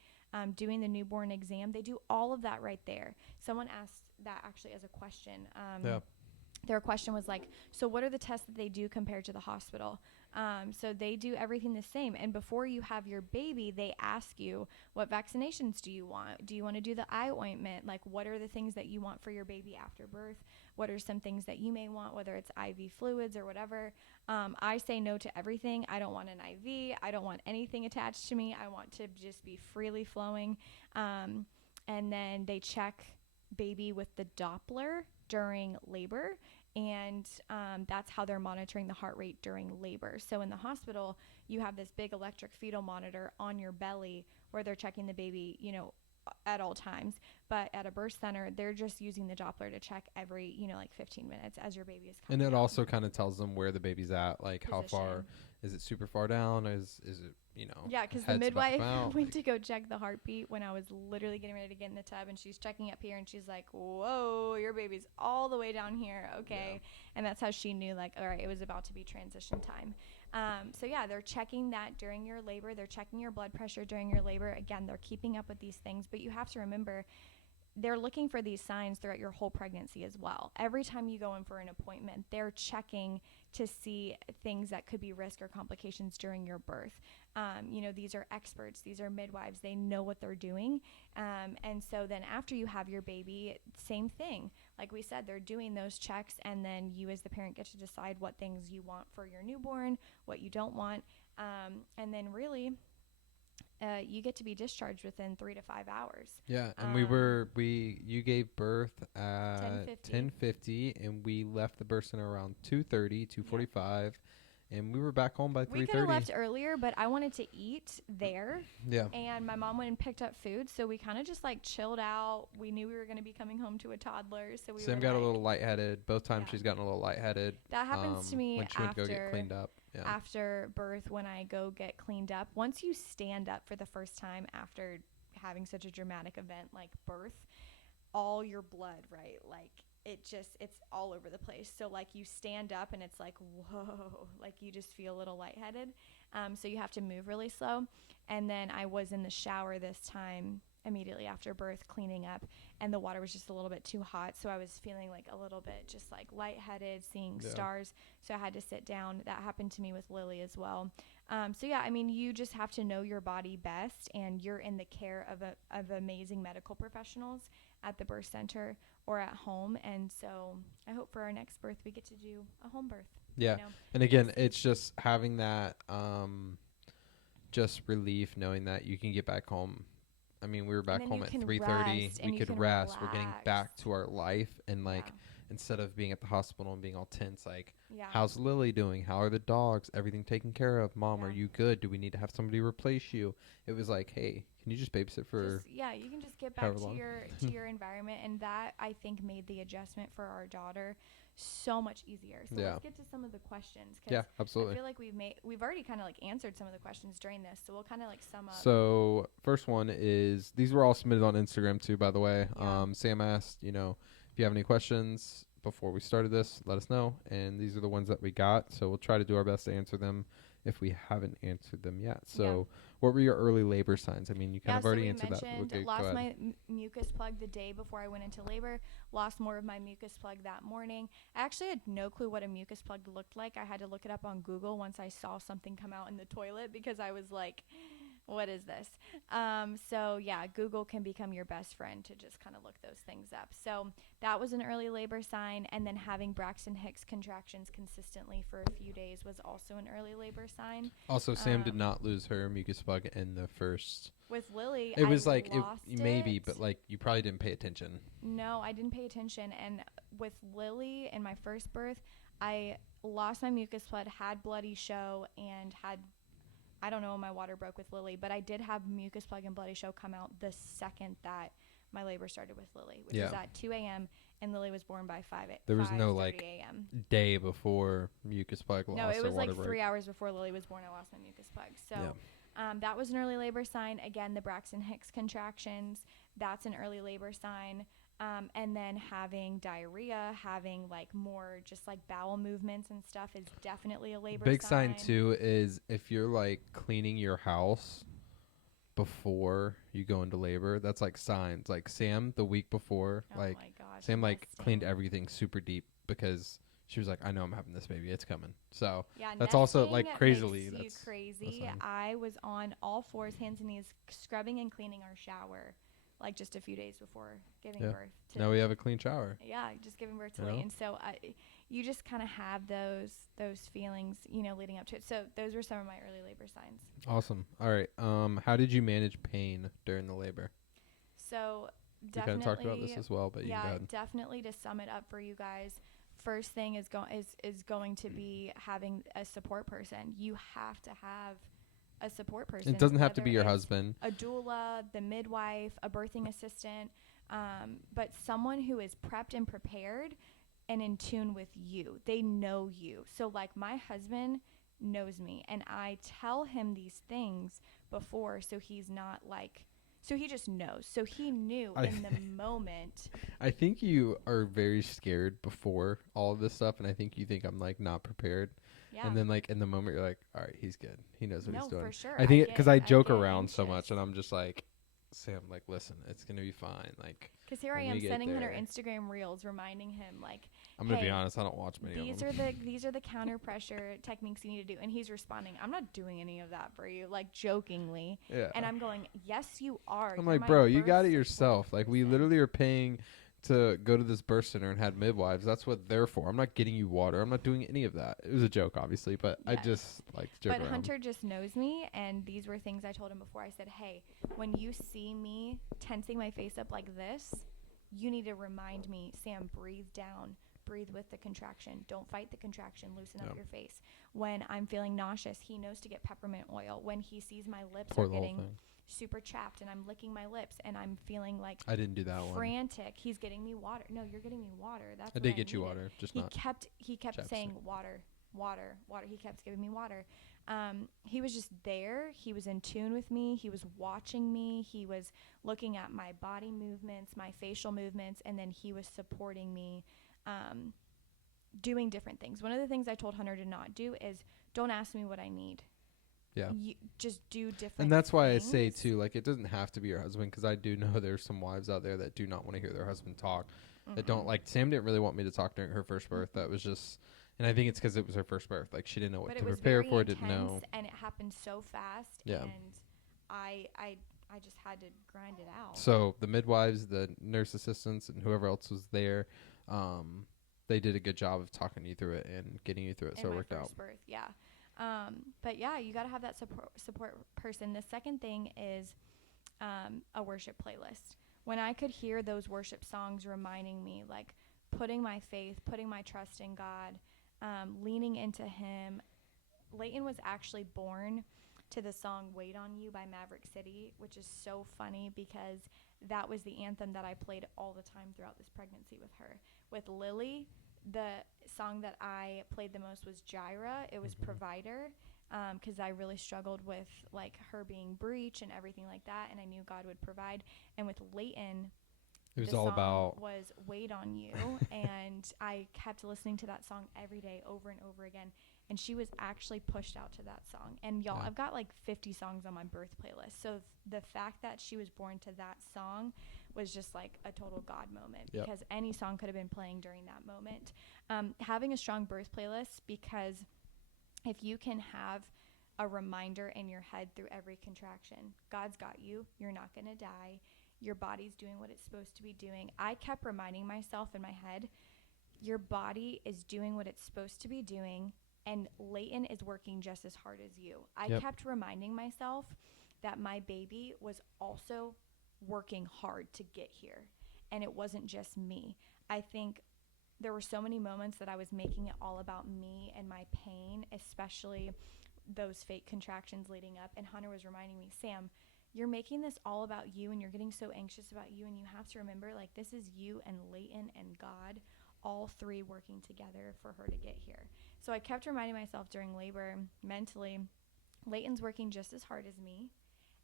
doing the newborn exam. They do all of that right there. Someone asked that actually as a question. Their question was like, so what are the tests that they do compared to the hospital? So they do everything the same. And before you have your baby, they ask you, what vaccinations do you want? Do you want to do the eye ointment? Like, what are the things that you want for your baby after birth? What are some things that you may want, whether it's IV fluids or whatever? I say no to everything. I don't want an IV. I don't want anything attached to me. I want to just be freely flowing. And then they check baby with the Doppler during labor, and that's how they're monitoring the heart rate during labor. So in the hospital, you have this big electric fetal monitor on your belly where they're checking the baby, at all times. But at a birth center, they're just using the Doppler to check every, 15 minutes as your baby is coming And it out. also kind of tells them where the baby's at, like how far, is it super far down? Is it, Yeah, because the midwife went to go check the heartbeat when I was literally getting ready to get in the tub, and she's checking up here, and she's like, whoa, your baby's all the way down here. Okay. Yeah. And that's how she knew, like, all right, it was about to be transition time. So yeah, they're checking that during your labor. They're checking your blood pressure during your labor. Again, they're keeping up with these things, but you have to remember, they're looking for these signs throughout your whole pregnancy as well. Every time you go in for an appointment, they're checking to see things that could be risk or complications during your birth. These are experts. These are midwives. They know what they're doing. And so then after you have your baby, same thing. Like we said, they're doing those checks, and then you as the parent get to decide what things you want for your newborn, what you don't want. And then really, you get to be discharged within 3 to 5 hours. Yeah, and you gave birth at 10:50, and we left the birth center around 2:30, 2:45, and we were back home by 3:30. We could have left earlier, but I wanted to eat there. Yeah. And my mom went and picked up food, so we kind of just like chilled out. We knew we were going to be coming home to a toddler, so Sam got a little lightheaded. Both times she's gotten a little lightheaded. That happens to me when she went to go get cleaned up. Yeah. After birth, when I go get cleaned up. Once you stand up for the first time after having such a dramatic event like birth, all your blood, right, like it's all over the place. So like you stand up and it's like, whoa, like you just feel a little lightheaded. So you have to move really slow. And then I was in the shower this time immediately after birth cleaning up, and the water was just a little bit too hot. So I was feeling like a little bit just like lightheaded, seeing stars. So I had to sit down. That happened to me with Lily as well. So yeah, I mean, you just have to know your body best, and you're in the care of amazing medical professionals at the birth center or at home. And so I hope for our next birth we get to do a home birth. Yeah. And again, it's just having that just relief knowing that you can get back home. I mean, we were back home at 3:30. We could rest. We're getting back to our life, and like instead of being at the hospital and being all tense, like how's Lily doing? How are the dogs? Everything taken care of? Mom, are you good? Do we need to have somebody replace you? It was like, hey, can you just babysit for you can just get back to your environment, and that I think made the adjustment for our daughter so much easier. So let's get to some of the questions. Yeah, absolutely. I feel like we've already kind of like answered some of the questions during this, so we'll kind of like sum up. So first one is, these were all submitted on Instagram too, by the way. Sam asked, if you have any questions before we started this, let us know. And these are the ones that we got, so we'll try to do our best to answer them if we haven't answered them yet. So what were your early labor signs? I mean, you kind of already answered that. Okay, lost my mucus plug the day before I went into labor. Lost more of my mucus plug that morning. I actually had no clue what a mucus plug looked like. I had to look it up on Google once I saw something come out in the toilet, because I was like, what is this? So yeah, Google can become your best friend to just kind of look those things up. So that was an early labor sign. And then having Braxton Hicks contractions consistently for a few days was also an early labor sign. Also, Sam did not lose her mucus plug in the first. With Lily, it was like maybe, but like you probably didn't pay attention. No, I didn't pay attention. And with Lily in my first birth, I lost my mucus plug, had bloody show, and had, I don't know when my water broke with Lily, but I did have mucus plug and bloody show come out the second that my labor started with Lily, which was at 2 a.m. and Lily was born by 5 a.m. There was no like day before mucus plug loss. No, it was like break. 3 hours before Lily was born. I lost my mucus plug. So that was an early labor sign. Again, the Braxton Hicks contractions, that's an early labor sign. And then having diarrhea, having like more just like bowel movements and stuff is definitely a labor sign. Big sign too is if you're like cleaning your house before you go into labor, that's like signs. Like Sam the week before, Sam like cleaned everything super deep because she was like, I know I'm having this baby, it's coming. So that's also like crazily. That's crazy. I was on all fours, hands and knees, scrubbing and cleaning our shower like just a few days before giving birth. Now we have a clean shower. Yeah, just giving birth to Lee. And so you just kind of have those feelings, leading up to it. So those were some of my early labor signs. Awesome. All right. How did you manage pain during the labor? So definitely. We kind of talked about this as well, but you can go ahead. Definitely to sum it up for you guys. First thing is going to be having a support person. You have to have a support person. It doesn't have to be your husband. A doula, the midwife, a birthing assistant, but someone who is prepped and prepared and in tune with you. They know you. So like my husband knows me, and I tell him these things before, so he's not like, so he just knows. So he knew in the moment. I think you are very scared before all of this stuff, and I think you think I'm like not prepared. Yeah. And then like in the moment you're like, all right, he's good. He knows what he's doing. For sure. I think because I joke around so much, and I'm just like, Sam, like, listen, it's gonna be fine. Like, because here I am sending him her Instagram reels, reminding him like, I'm gonna be honest, I don't watch many of them. These are the counter pressure techniques you need to do, and he's responding, I'm not doing any of that for you, like jokingly. Yeah. And I'm going, yes, you are. I'm like, bro, you got it yourself. Like, we literally are paying to go to this birth center and had midwives. That's what they're for. I'm not getting you water. I'm not doing any of that. It was a joke, obviously, but I just like to joke But around. Hunter just knows me, and these were things I told him before. I said, hey, when you see me tensing my face up like this, you need to remind me, Sam, breathe down. Breathe with the contraction. Don't fight the contraction. Loosen up your face. When I'm feeling nauseous, he knows to get peppermint oil. When he sees my lips are getting super chapped and I'm licking my lips and I'm feeling like I didn't do that frantic, he's getting me water. No, you're getting me water. That's I did get you water, just not. He kept saying water. He kept giving me water. He was just there. He was in tune with me. He was watching me. He was looking at my body movements, my facial movements, and then he was supporting me, doing different things. One of the things I told Hunter to not do is don't ask me what I need. Yeah. You just do different And that's why things. I say, too, like, it doesn't have to be your husband, because I do know there's some wives out there that do not want to hear their husband talk. That don't, like, Sam didn't really want me to talk during her first birth. That was just, and I think it's because it was her first birth. Like, she didn't know what to prepare for, didn't know. And it happened so fast. Yeah. And I just had to grind it out. So the midwives, the nurse assistants, and whoever else was there, they did a good job of talking you through it and getting you through it. So it worked out. Birth, yeah. But yeah, you got to have that support person. The second thing is a worship playlist. When I could hear those worship songs reminding me, like, putting my faith, putting my trust in God, leaning into him. Leighton was actually born to the song Wait on You by Maverick City, which is so funny because that was the anthem that I played all the time throughout this pregnancy with her. With Lily, the song that I played the most was Jireh. It was Provider, because I really struggled with, like, her being breech and everything like that, and I knew God would provide. And with Leighton, it was all about was Wait on You, and I kept listening to that song every day over and over again, and she was actually pushed out to that song. And y'all, I've got like 50 songs on my birth playlist, so the fact that she was born to that song was just like a total God moment, because any song could have been playing during that moment. Having a strong birth playlist, because if you can have a reminder in your head through every contraction, God's got you, you're not going to die, your body's doing what it's supposed to be doing. I kept reminding myself in my head, your body is doing what it's supposed to be doing, and Leighton is working just as hard as you. I kept reminding myself that my baby was also working hard to get here, and it wasn't just me. I think there were so many moments that I was making it all about me and my pain, especially those fake contractions leading up, and Hunter was reminding me, Sam, you're making this all about you, and you're getting so anxious about you, and you have to remember, like, this is you and Leighton and God, all three working together for her to get here. So I kept reminding myself during labor, mentally, Leighton's working just as hard as me,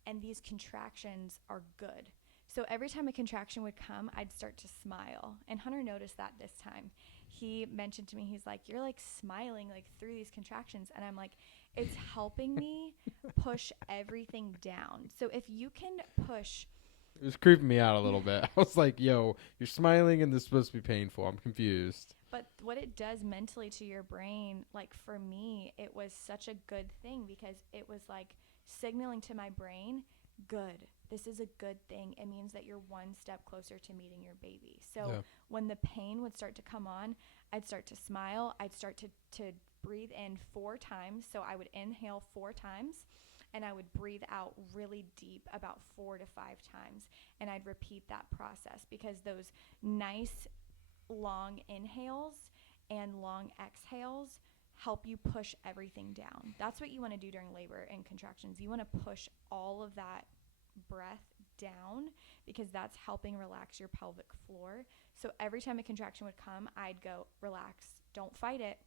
and these contractions are good. So every time a contraction would come, I'd start to smile. And Hunter noticed that this time. He mentioned to me, he's like, you're like smiling like through these contractions. And I'm like, it's helping me push everything down. So if you can push. It was creeping me out a little bit. I was like, yo, you're smiling and this is supposed to be painful. I'm confused. But what it does mentally to your brain, like for me, it was such a good thing, because it was like signaling to my brain, good. This is a good thing. It means that you're one step closer to meeting your baby. So when the pain would start to come on, I'd start to smile. I'd start to breathe in 4 times. So I would inhale 4 times, and I would breathe out really deep about 4 to 5 times. And I'd repeat that process, because those nice long inhales and long exhales help you push everything down. That's what you want to do during labor and contractions. You want to push all of that breath down, because that's helping relax your pelvic floor. So every time a contraction would come, I'd go, relax. Don't fight it.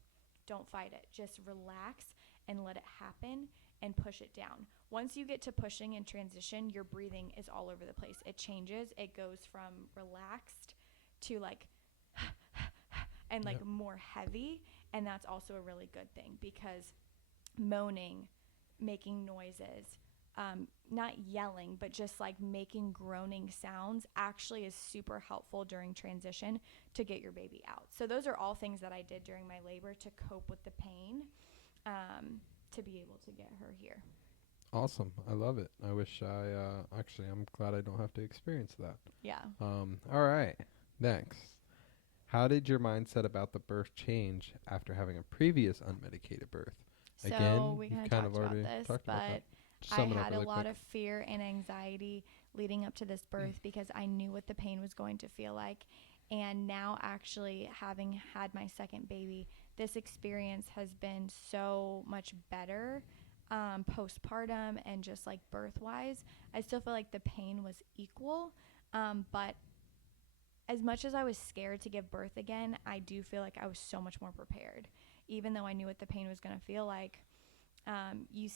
Don't fight it. Just relax and let it happen and push it down. Once you get to pushing and transition, your breathing is all over the place. It changes. It goes from relaxed to like and like more heavy. And that's also a really good thing, because moaning, making noises, not yelling, but just like making groaning sounds actually is super helpful during transition to get your baby out. So those are all things that I did during my labor to cope with the pain, to be able to get her here. Awesome. I love it. I wish I'm glad I don't have to experience that. Yeah. All right. Next, how did your mindset about the birth change after having a previous unmedicated birth? So Again, we you've kind of kind of talked about already this, talked about that. but Just I sum it up had a really lot quick. of fear and anxiety leading up to this birth because I knew what the pain was going to feel like. And now, actually, having had my second baby, this experience has been so much better postpartum and just like birth wise. I still feel like the pain was equal, but as much as I was scared to give birth again, I do feel like I was so much more prepared. Even though I knew what the pain was going to feel like, you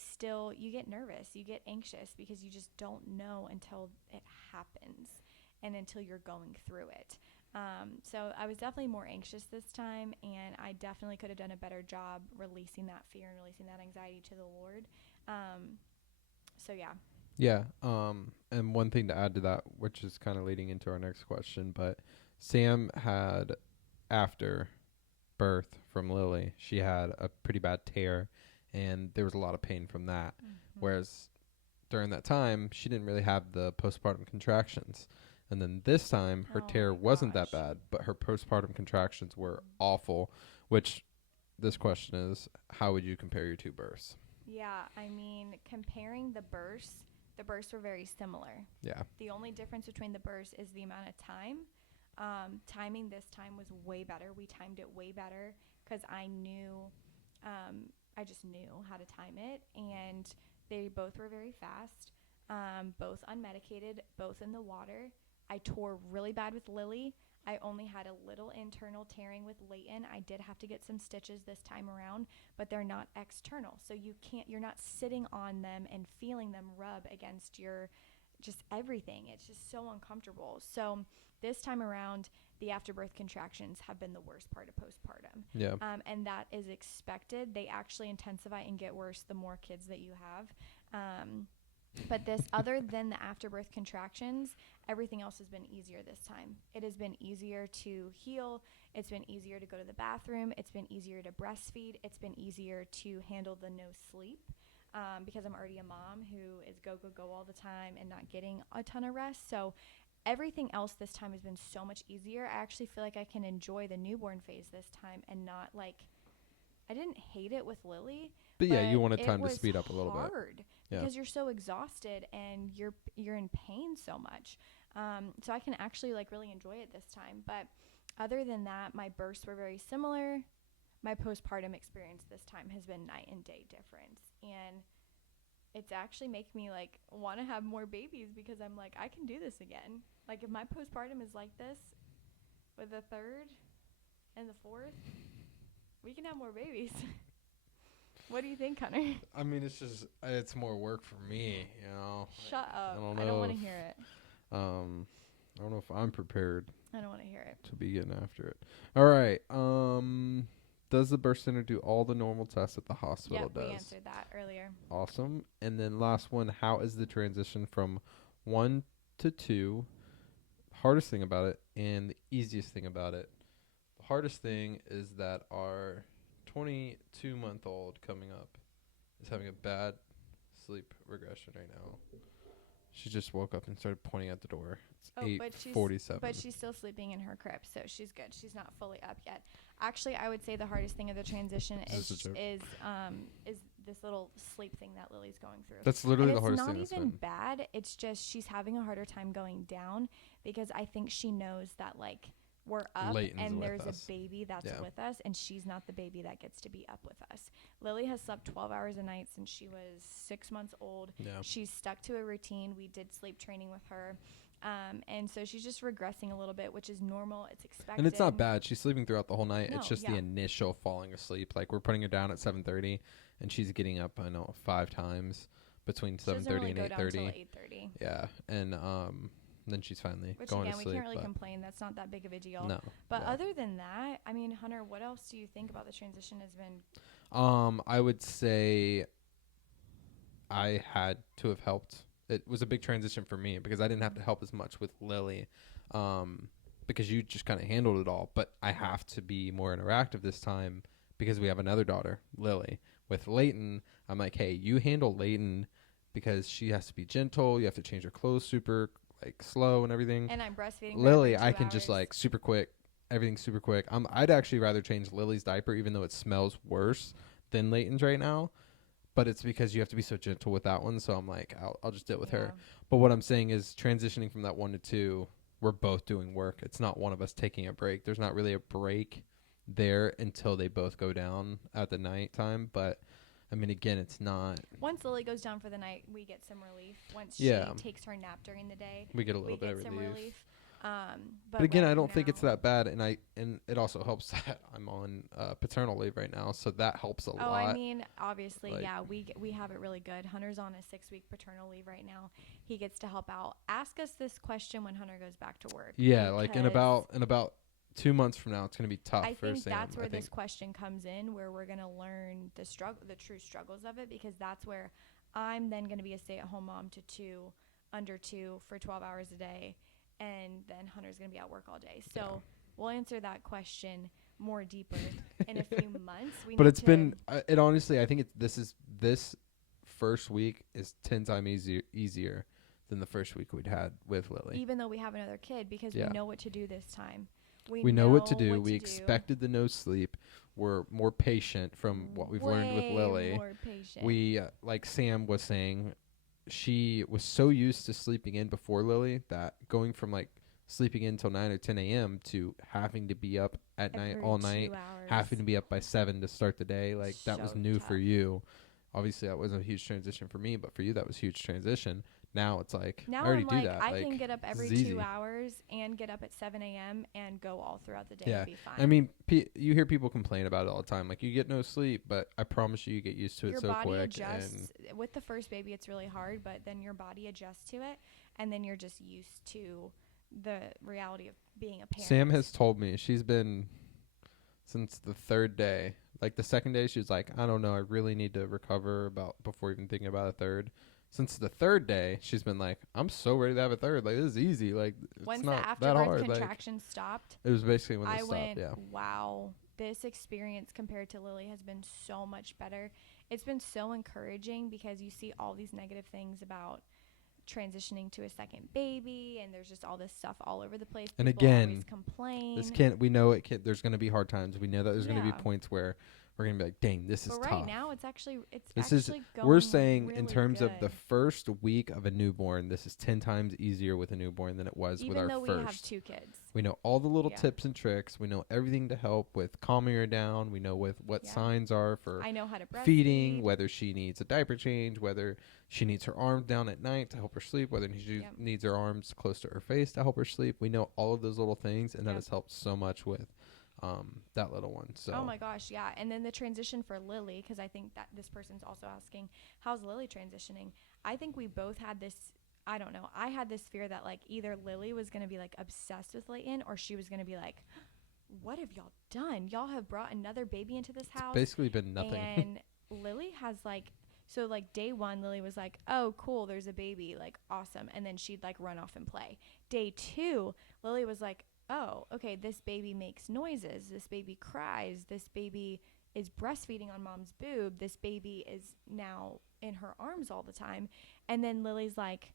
get nervous, you get anxious because you just don't know until it happens and until you're going through it. So I was definitely more anxious this time, and I definitely could have done a better job releasing that fear and releasing that anxiety to the Lord. So yeah. Yeah. And one thing to add to that, which is kind of leading into our next question, but Sam had, after birth from Lily, she had a pretty bad tear, and there was a lot of pain from that. Whereas during that time, she didn't really have the postpartum contractions. And then this time, her tear wasn't that bad, but her postpartum contractions were awful, which this question is, how would you compare your two births? Yeah, I mean, comparing the births were very similar. Yeah. The only difference between the births is the amount of time. Timing this time was way better. We timed it way better because I just knew how to time it, and they both were very fast, both unmedicated, both in the water. I tore really bad with Lily. I only had a little internal tearing with Leighton. I did have to get some stitches this time around, but they're not external. So you're not sitting on them and feeling them rub against your just everything. It's just so uncomfortable. So this time around, the afterbirth contractions have been the worst part of postpartum. Yeah. And that is expected. They actually intensify and get worse the more kids that you have. But this, other than the afterbirth contractions, everything else has been easier this time. It has been easier to heal. It's been easier to go to the bathroom. It's been easier to breastfeed. It's been easier to handle the no sleep because I'm already a mom who is go, go, go all the time and not getting a ton of rest. So everything else this time has been so much easier. I actually feel like I can enjoy the newborn phase this time and not like, I didn't hate it with Lily. But yeah, you wanted time to speed up a little bit. Hard because you're so exhausted and you're in pain so much. So I can actually like really enjoy it this time. But other than that, my births were very similar. My postpartum experience this time has been night and day difference. And it's actually making me like want to have more babies because I'm like, I can do this again. Like if my postpartum is like this with the third and the fourth, we can have more babies. What do you think, Hunter? I mean, it's more work for me, you know. Shut up. I don't want to hear it. I don't know if I'm prepared I don't want to hear it. to be getting after it. All right. Does the birth center do all the normal tests that the hospital does? Yeah, we answered that earlier. Awesome. And then last one, how is the transition from 1 to 2? Hardest thing about it and the easiest thing about it. The hardest thing is that our 22-month-old coming up is having a bad sleep regression right now. She just woke up and started pointing at the door. It's 8:47. But she's still sleeping in her crib, so she's good. She's not fully up yet. Actually, I would say the hardest thing of the transition is this little sleep thing that Lily's going through. That's literally the hardest thing. It's not even bad. It's just she's having a harder time going down because I think she knows that like we're up Leighton's and with there's us. a baby that's with us, and she's not the baby that gets to be up with us. Lily has slept 12 hours a night since she was 6 months old. Yeah. She's stuck to a routine. We did sleep training with her. And so she's just regressing a little bit, which is normal. It's expected. And it's not bad. She's sleeping throughout the whole night. No, it's just the initial falling asleep. Like we're putting her down at 7:30, and she's getting up, I know, 5 times between 7:30 and 8:30. Yeah, and then she's finally going to sleep. We can't really complain. That's not that big of a deal. No. But other than that, I mean, Hunter, what else do you think about the transition has been? I would say I had to have helped. It was a big transition for me because I didn't have to help as much with Lily, because you just kind of handled it all. But I have to be more interactive this time because we have another daughter, Lily. With Leighton, I'm like, hey, you handle Leighton because she has to be gentle. You have to change her clothes super like slow and everything. And I'm breastfeeding. Lily, I can just like super quick. Everything's super quick. I'd actually rather change Lily's diaper, even though it smells worse than Leighton's right now. But it's because you have to be so gentle with that one. So I'm like, I'll just deal with her. But what I'm saying is transitioning from that 1 to 2, we're both doing work. It's not one of us taking a break. There's not really a break there until they both go down at the nighttime. But I mean, again, it's not. Once Lily goes down for the night, we get some relief. Once she takes her nap during the day, we get a little bit of relief. But again, I don't think it's that bad, and it also helps that I'm on paternal leave right now, so that helps a lot. Oh, I mean, obviously, we have it really good. Hunter's on a 6-week paternal leave right now. He gets to help out. Ask us this question when Hunter goes back to work. Yeah, like in about 2 months from now, it's gonna be tough for Sam. I think that's where this question comes in, where we're gonna learn the true struggles of it, because that's where I'm then gonna be a stay-at-home mom to under 2 for 12 hours a day. And then Hunter's going to be at work all day. So we'll answer that question more deeper in a few months. But it's been, it honestly, I think this first week is 10 times easier than the first week we'd had with Lily. Even though we have another kid, because we know what to do this time. We know what to do. We expected the no sleep. We're more patient from what we've learned with Lily. More patient. We, like Sam was saying, she was so used to sleeping in before Lily that going from like sleeping in till 9 or 10 a.m. to having to be up at night all night, having to be up by 7 to start the day, like that was new for you. Obviously, that wasn't a huge transition for me, but for you, that was a huge transition. Now it's like, now I already I'm do like, that. I can get up every 2 hours and get up at 7 a.m. and go all throughout the day and be fine. I mean, you hear people complain about it all the time. Like, you get no sleep, but I promise you get used to it so quick. Your body adjusts. With the first baby, it's really hard, but then your body adjusts to it, and then you're just used to the reality of being a parent. Sam has told me she's been, since the 3rd day, like the 2nd day, she was like, I don't know, I really need to recover before even thinking about a 3rd. Since the 3rd day, she's been like, I'm so ready to have a 3rd. Like, this is easy. Like, it's not that hard. Once the afterbirth contractions stopped, it was basically when they stopped. I went, wow, this experience compared to Lily has been so much better. It's been so encouraging, because you see all these negative things about transitioning to a second baby, and there's just all this stuff all over the place. And People again, always complain. we know it can't, there's going to be hard times. We know that there's going to be points where we're going to be like, dang, this is tough. But right now, it's actually going we're saying really in terms good. of the first week of a newborn, this is 10 times easier with a newborn than it was with our first. Even though we have 2 kids. We know all the little tips and tricks. We know everything to help with calming her down. We know what signs are for I know how to breastfeed. Feeding, whether she needs a diaper change, whether she needs her arms down at night to help her sleep, whether she needs her arms close to her face to help her sleep. We know all of those little things, and that has helped so much with that little one. So oh my gosh, yeah. And then the transition for Lily, because I think that this person's also asking, how's Lily transitioning? I think we both had this, I don't know, I had this fear that like either Lily was going to be like obsessed with Leighton, or she was going to be like, what have y'all done? Y'all have brought another baby into this house. It's basically been nothing. And Lily has like, so like day 1, Lily was like, oh cool, there's a baby, like awesome. And then she'd like run off and play. Day 2, Lily was like, oh, okay, this baby makes noises. This baby cries. This baby is breastfeeding on mom's boob. This baby is now in her arms all the time. And then Lily's like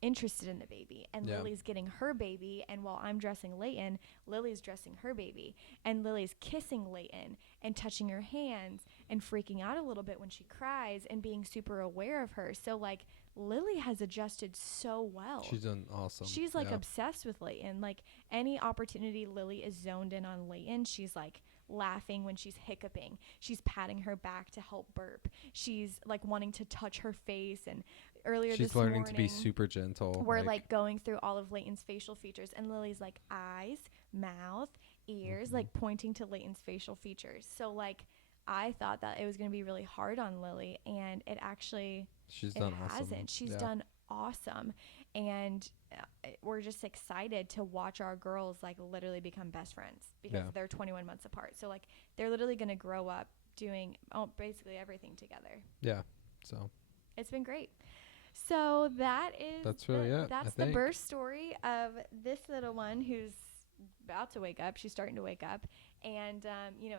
interested in the baby, and Lily's getting her baby. And while I'm dressing Leighton, Lily's dressing her baby, and Lily's kissing Leighton and touching her hands and freaking out a little bit when she cries and being super aware of her. So like Lily has adjusted so well. She's done awesome. She's like obsessed with Leighton. Like any opportunity Lily is zoned in on Leighton, she's like laughing when she's hiccuping. She's patting her back to help burp. She's like wanting to touch her face. And earlier she's this morning, learning to be super gentle. We're like going through all of Leighton's facial features, and Lily's like eyes, mouth, ears, like pointing to Leighton's facial features. So like I thought that it was going to be really hard on Lily, and it actually hasn't. She's done awesome, and we're just excited to watch our girls like literally become best friends, because they're 21 months apart. So like they're literally going to grow up doing basically everything together. Yeah, so it's been great. So that's really it. That's the birth story of this little one who's about to wake up. She's starting to wake up, and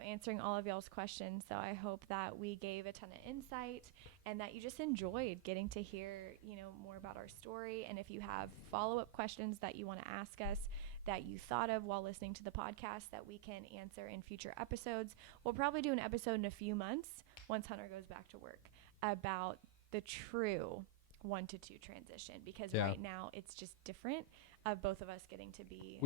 answering all of y'all's questions. So I hope that we gave a ton of insight and that you just enjoyed getting to hear, more about our story. And if you have follow-up questions that you want to ask us that you thought of while listening to the podcast that we can answer in future episodes, we'll probably do an episode in a few months once Hunter goes back to work about the true 1 to 2 transition, because right now it's just different of both of us getting to be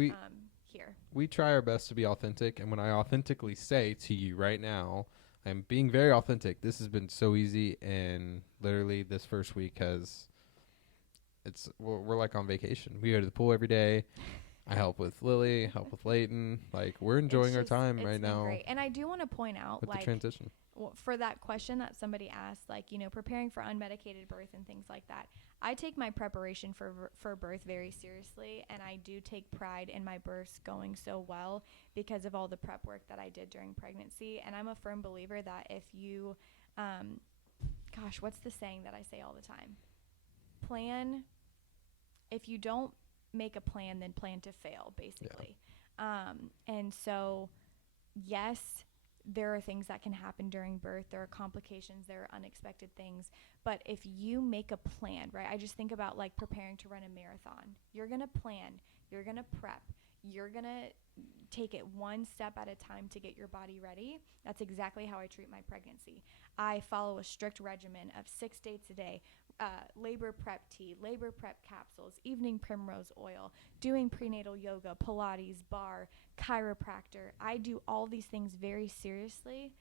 here. We try our best to be authentic, and when I authentically say to you right now, I'm being very authentic. This has been so easy, and literally this first week we're like on vacation. We go to the pool every day. I help with Lily, help with Leighton. Like, we're enjoying our time right now. Great. And I do want to point out, with the transition. For that question that somebody asked, preparing for unmedicated birth and things like that, I take my preparation for birth very seriously, and I do take pride in my births going so well because of all the prep work that I did during pregnancy. And I'm a firm believer that if you, what's the saying that I say all the time? If you don't make a plan, then plan to fail, basically. And so, yes, there are things that can happen during birth. There are complications. There are unexpected things. But if you make a plan, right? I just think about like preparing to run a marathon. You're going to plan. You're going to prep. You're going to take it one step at a time to get your body ready. That's exactly how I treat my pregnancy. I follow a strict regimen of 6 dates a day, labor prep tea, labor prep capsules, evening primrose oil, doing prenatal yoga, Pilates, bar, chiropractor. I do all these things very seriously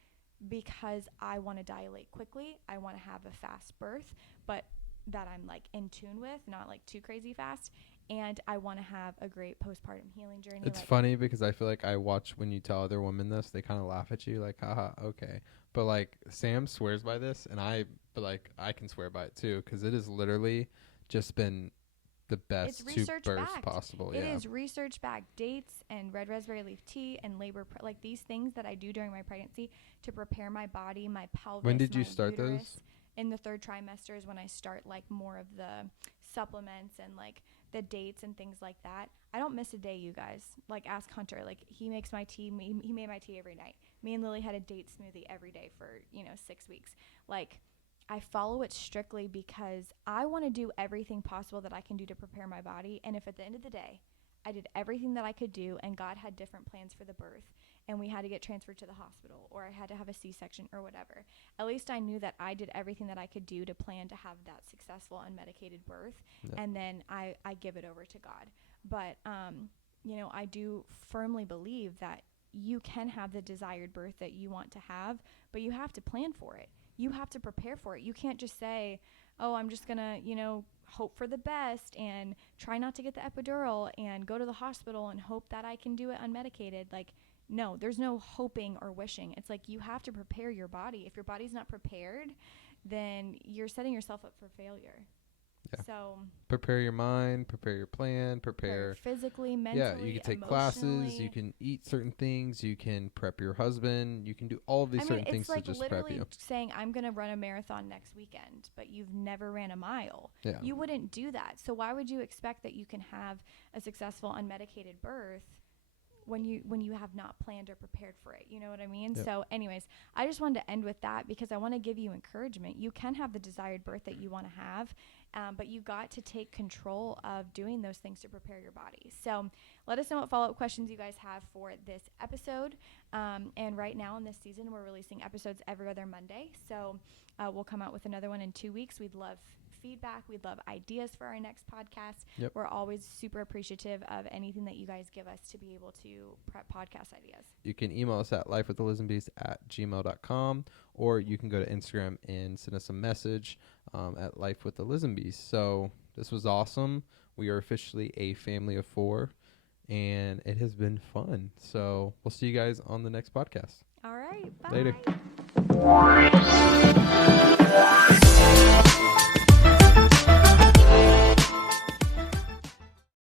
because I want to dilate quickly. I want to have a fast birth, but that I'm like in tune with, not like too crazy fast. And I want to have a great postpartum healing journey. It's funny because I feel like I watch when you tell other women this, they kind of laugh at you like, haha, okay. But like Sam swears by this, and I can swear by it too, because it has literally just been the best 2 births possible. It is research backed. Dates and red raspberry leaf tea and like these things that I do during my pregnancy to prepare my body, my pelvis. When did you start those? In the 3rd trimester is when I start like more of the supplements and like the dates and things like that. I don't miss a day, you guys. Like, ask Hunter. Like, he makes my tea. He made my tea every night. Me and Lily had a date smoothie every day for 6 weeks. Like, I follow it strictly because I want to do everything possible that I can do to prepare my body. And if at the end of the day I did everything that I could do and God had different plans for the birth and we had to get transferred to the hospital or I had to have a C-section or whatever, at least I knew that I did everything that I could do to plan to have that successful unmedicated birth. And then I give it over to God. But I do firmly believe that you can have the desired birth that you want to have, but you have to plan for it. You have to prepare for it. You can't just say, oh, I'm just going to, hope for the best and try not to get the epidural and go to the hospital and hope that I can do it unmedicated. Like, no, there's no hoping or wishing. It's like you have to prepare your body. If your body's not prepared, then you're setting yourself up for failure. Yeah. So prepare your mind, prepare your plan, prepare physically, mentally, yeah, you can take classes, you can eat certain things, you can prep your husband, you can do all of these certain things to just prep you. It's like literally saying I'm going to run a marathon next weekend, but you've never ran a mile. Yeah. You wouldn't do that. So why would you expect that you can have a successful unmedicated birth when you have not planned or prepared for it? You know what I mean? Yep. So anyways, I just wanted to end with that because I want to give you encouragement. You can have the desired birth that you want to have, but you got to take control of doing those things to prepare your body. So let us know what follow-up questions you guys have for this episode. And right now in this season, we're releasing episodes every other Monday. So we'll come out with another one in 2 weeks. We'd love feedback. We'd love ideas for our next podcast. Yep. We're always super appreciative of anything that you guys give us to be able to prep podcast ideas. You can email us at lifewiththelisenbes@gmail.com, or you can go to Instagram and send us a message at lifewiththelisenbes. So this was awesome. We are officially a family of 4, and it has been fun. So we'll see you guys on the next podcast. All right. Bye. Later.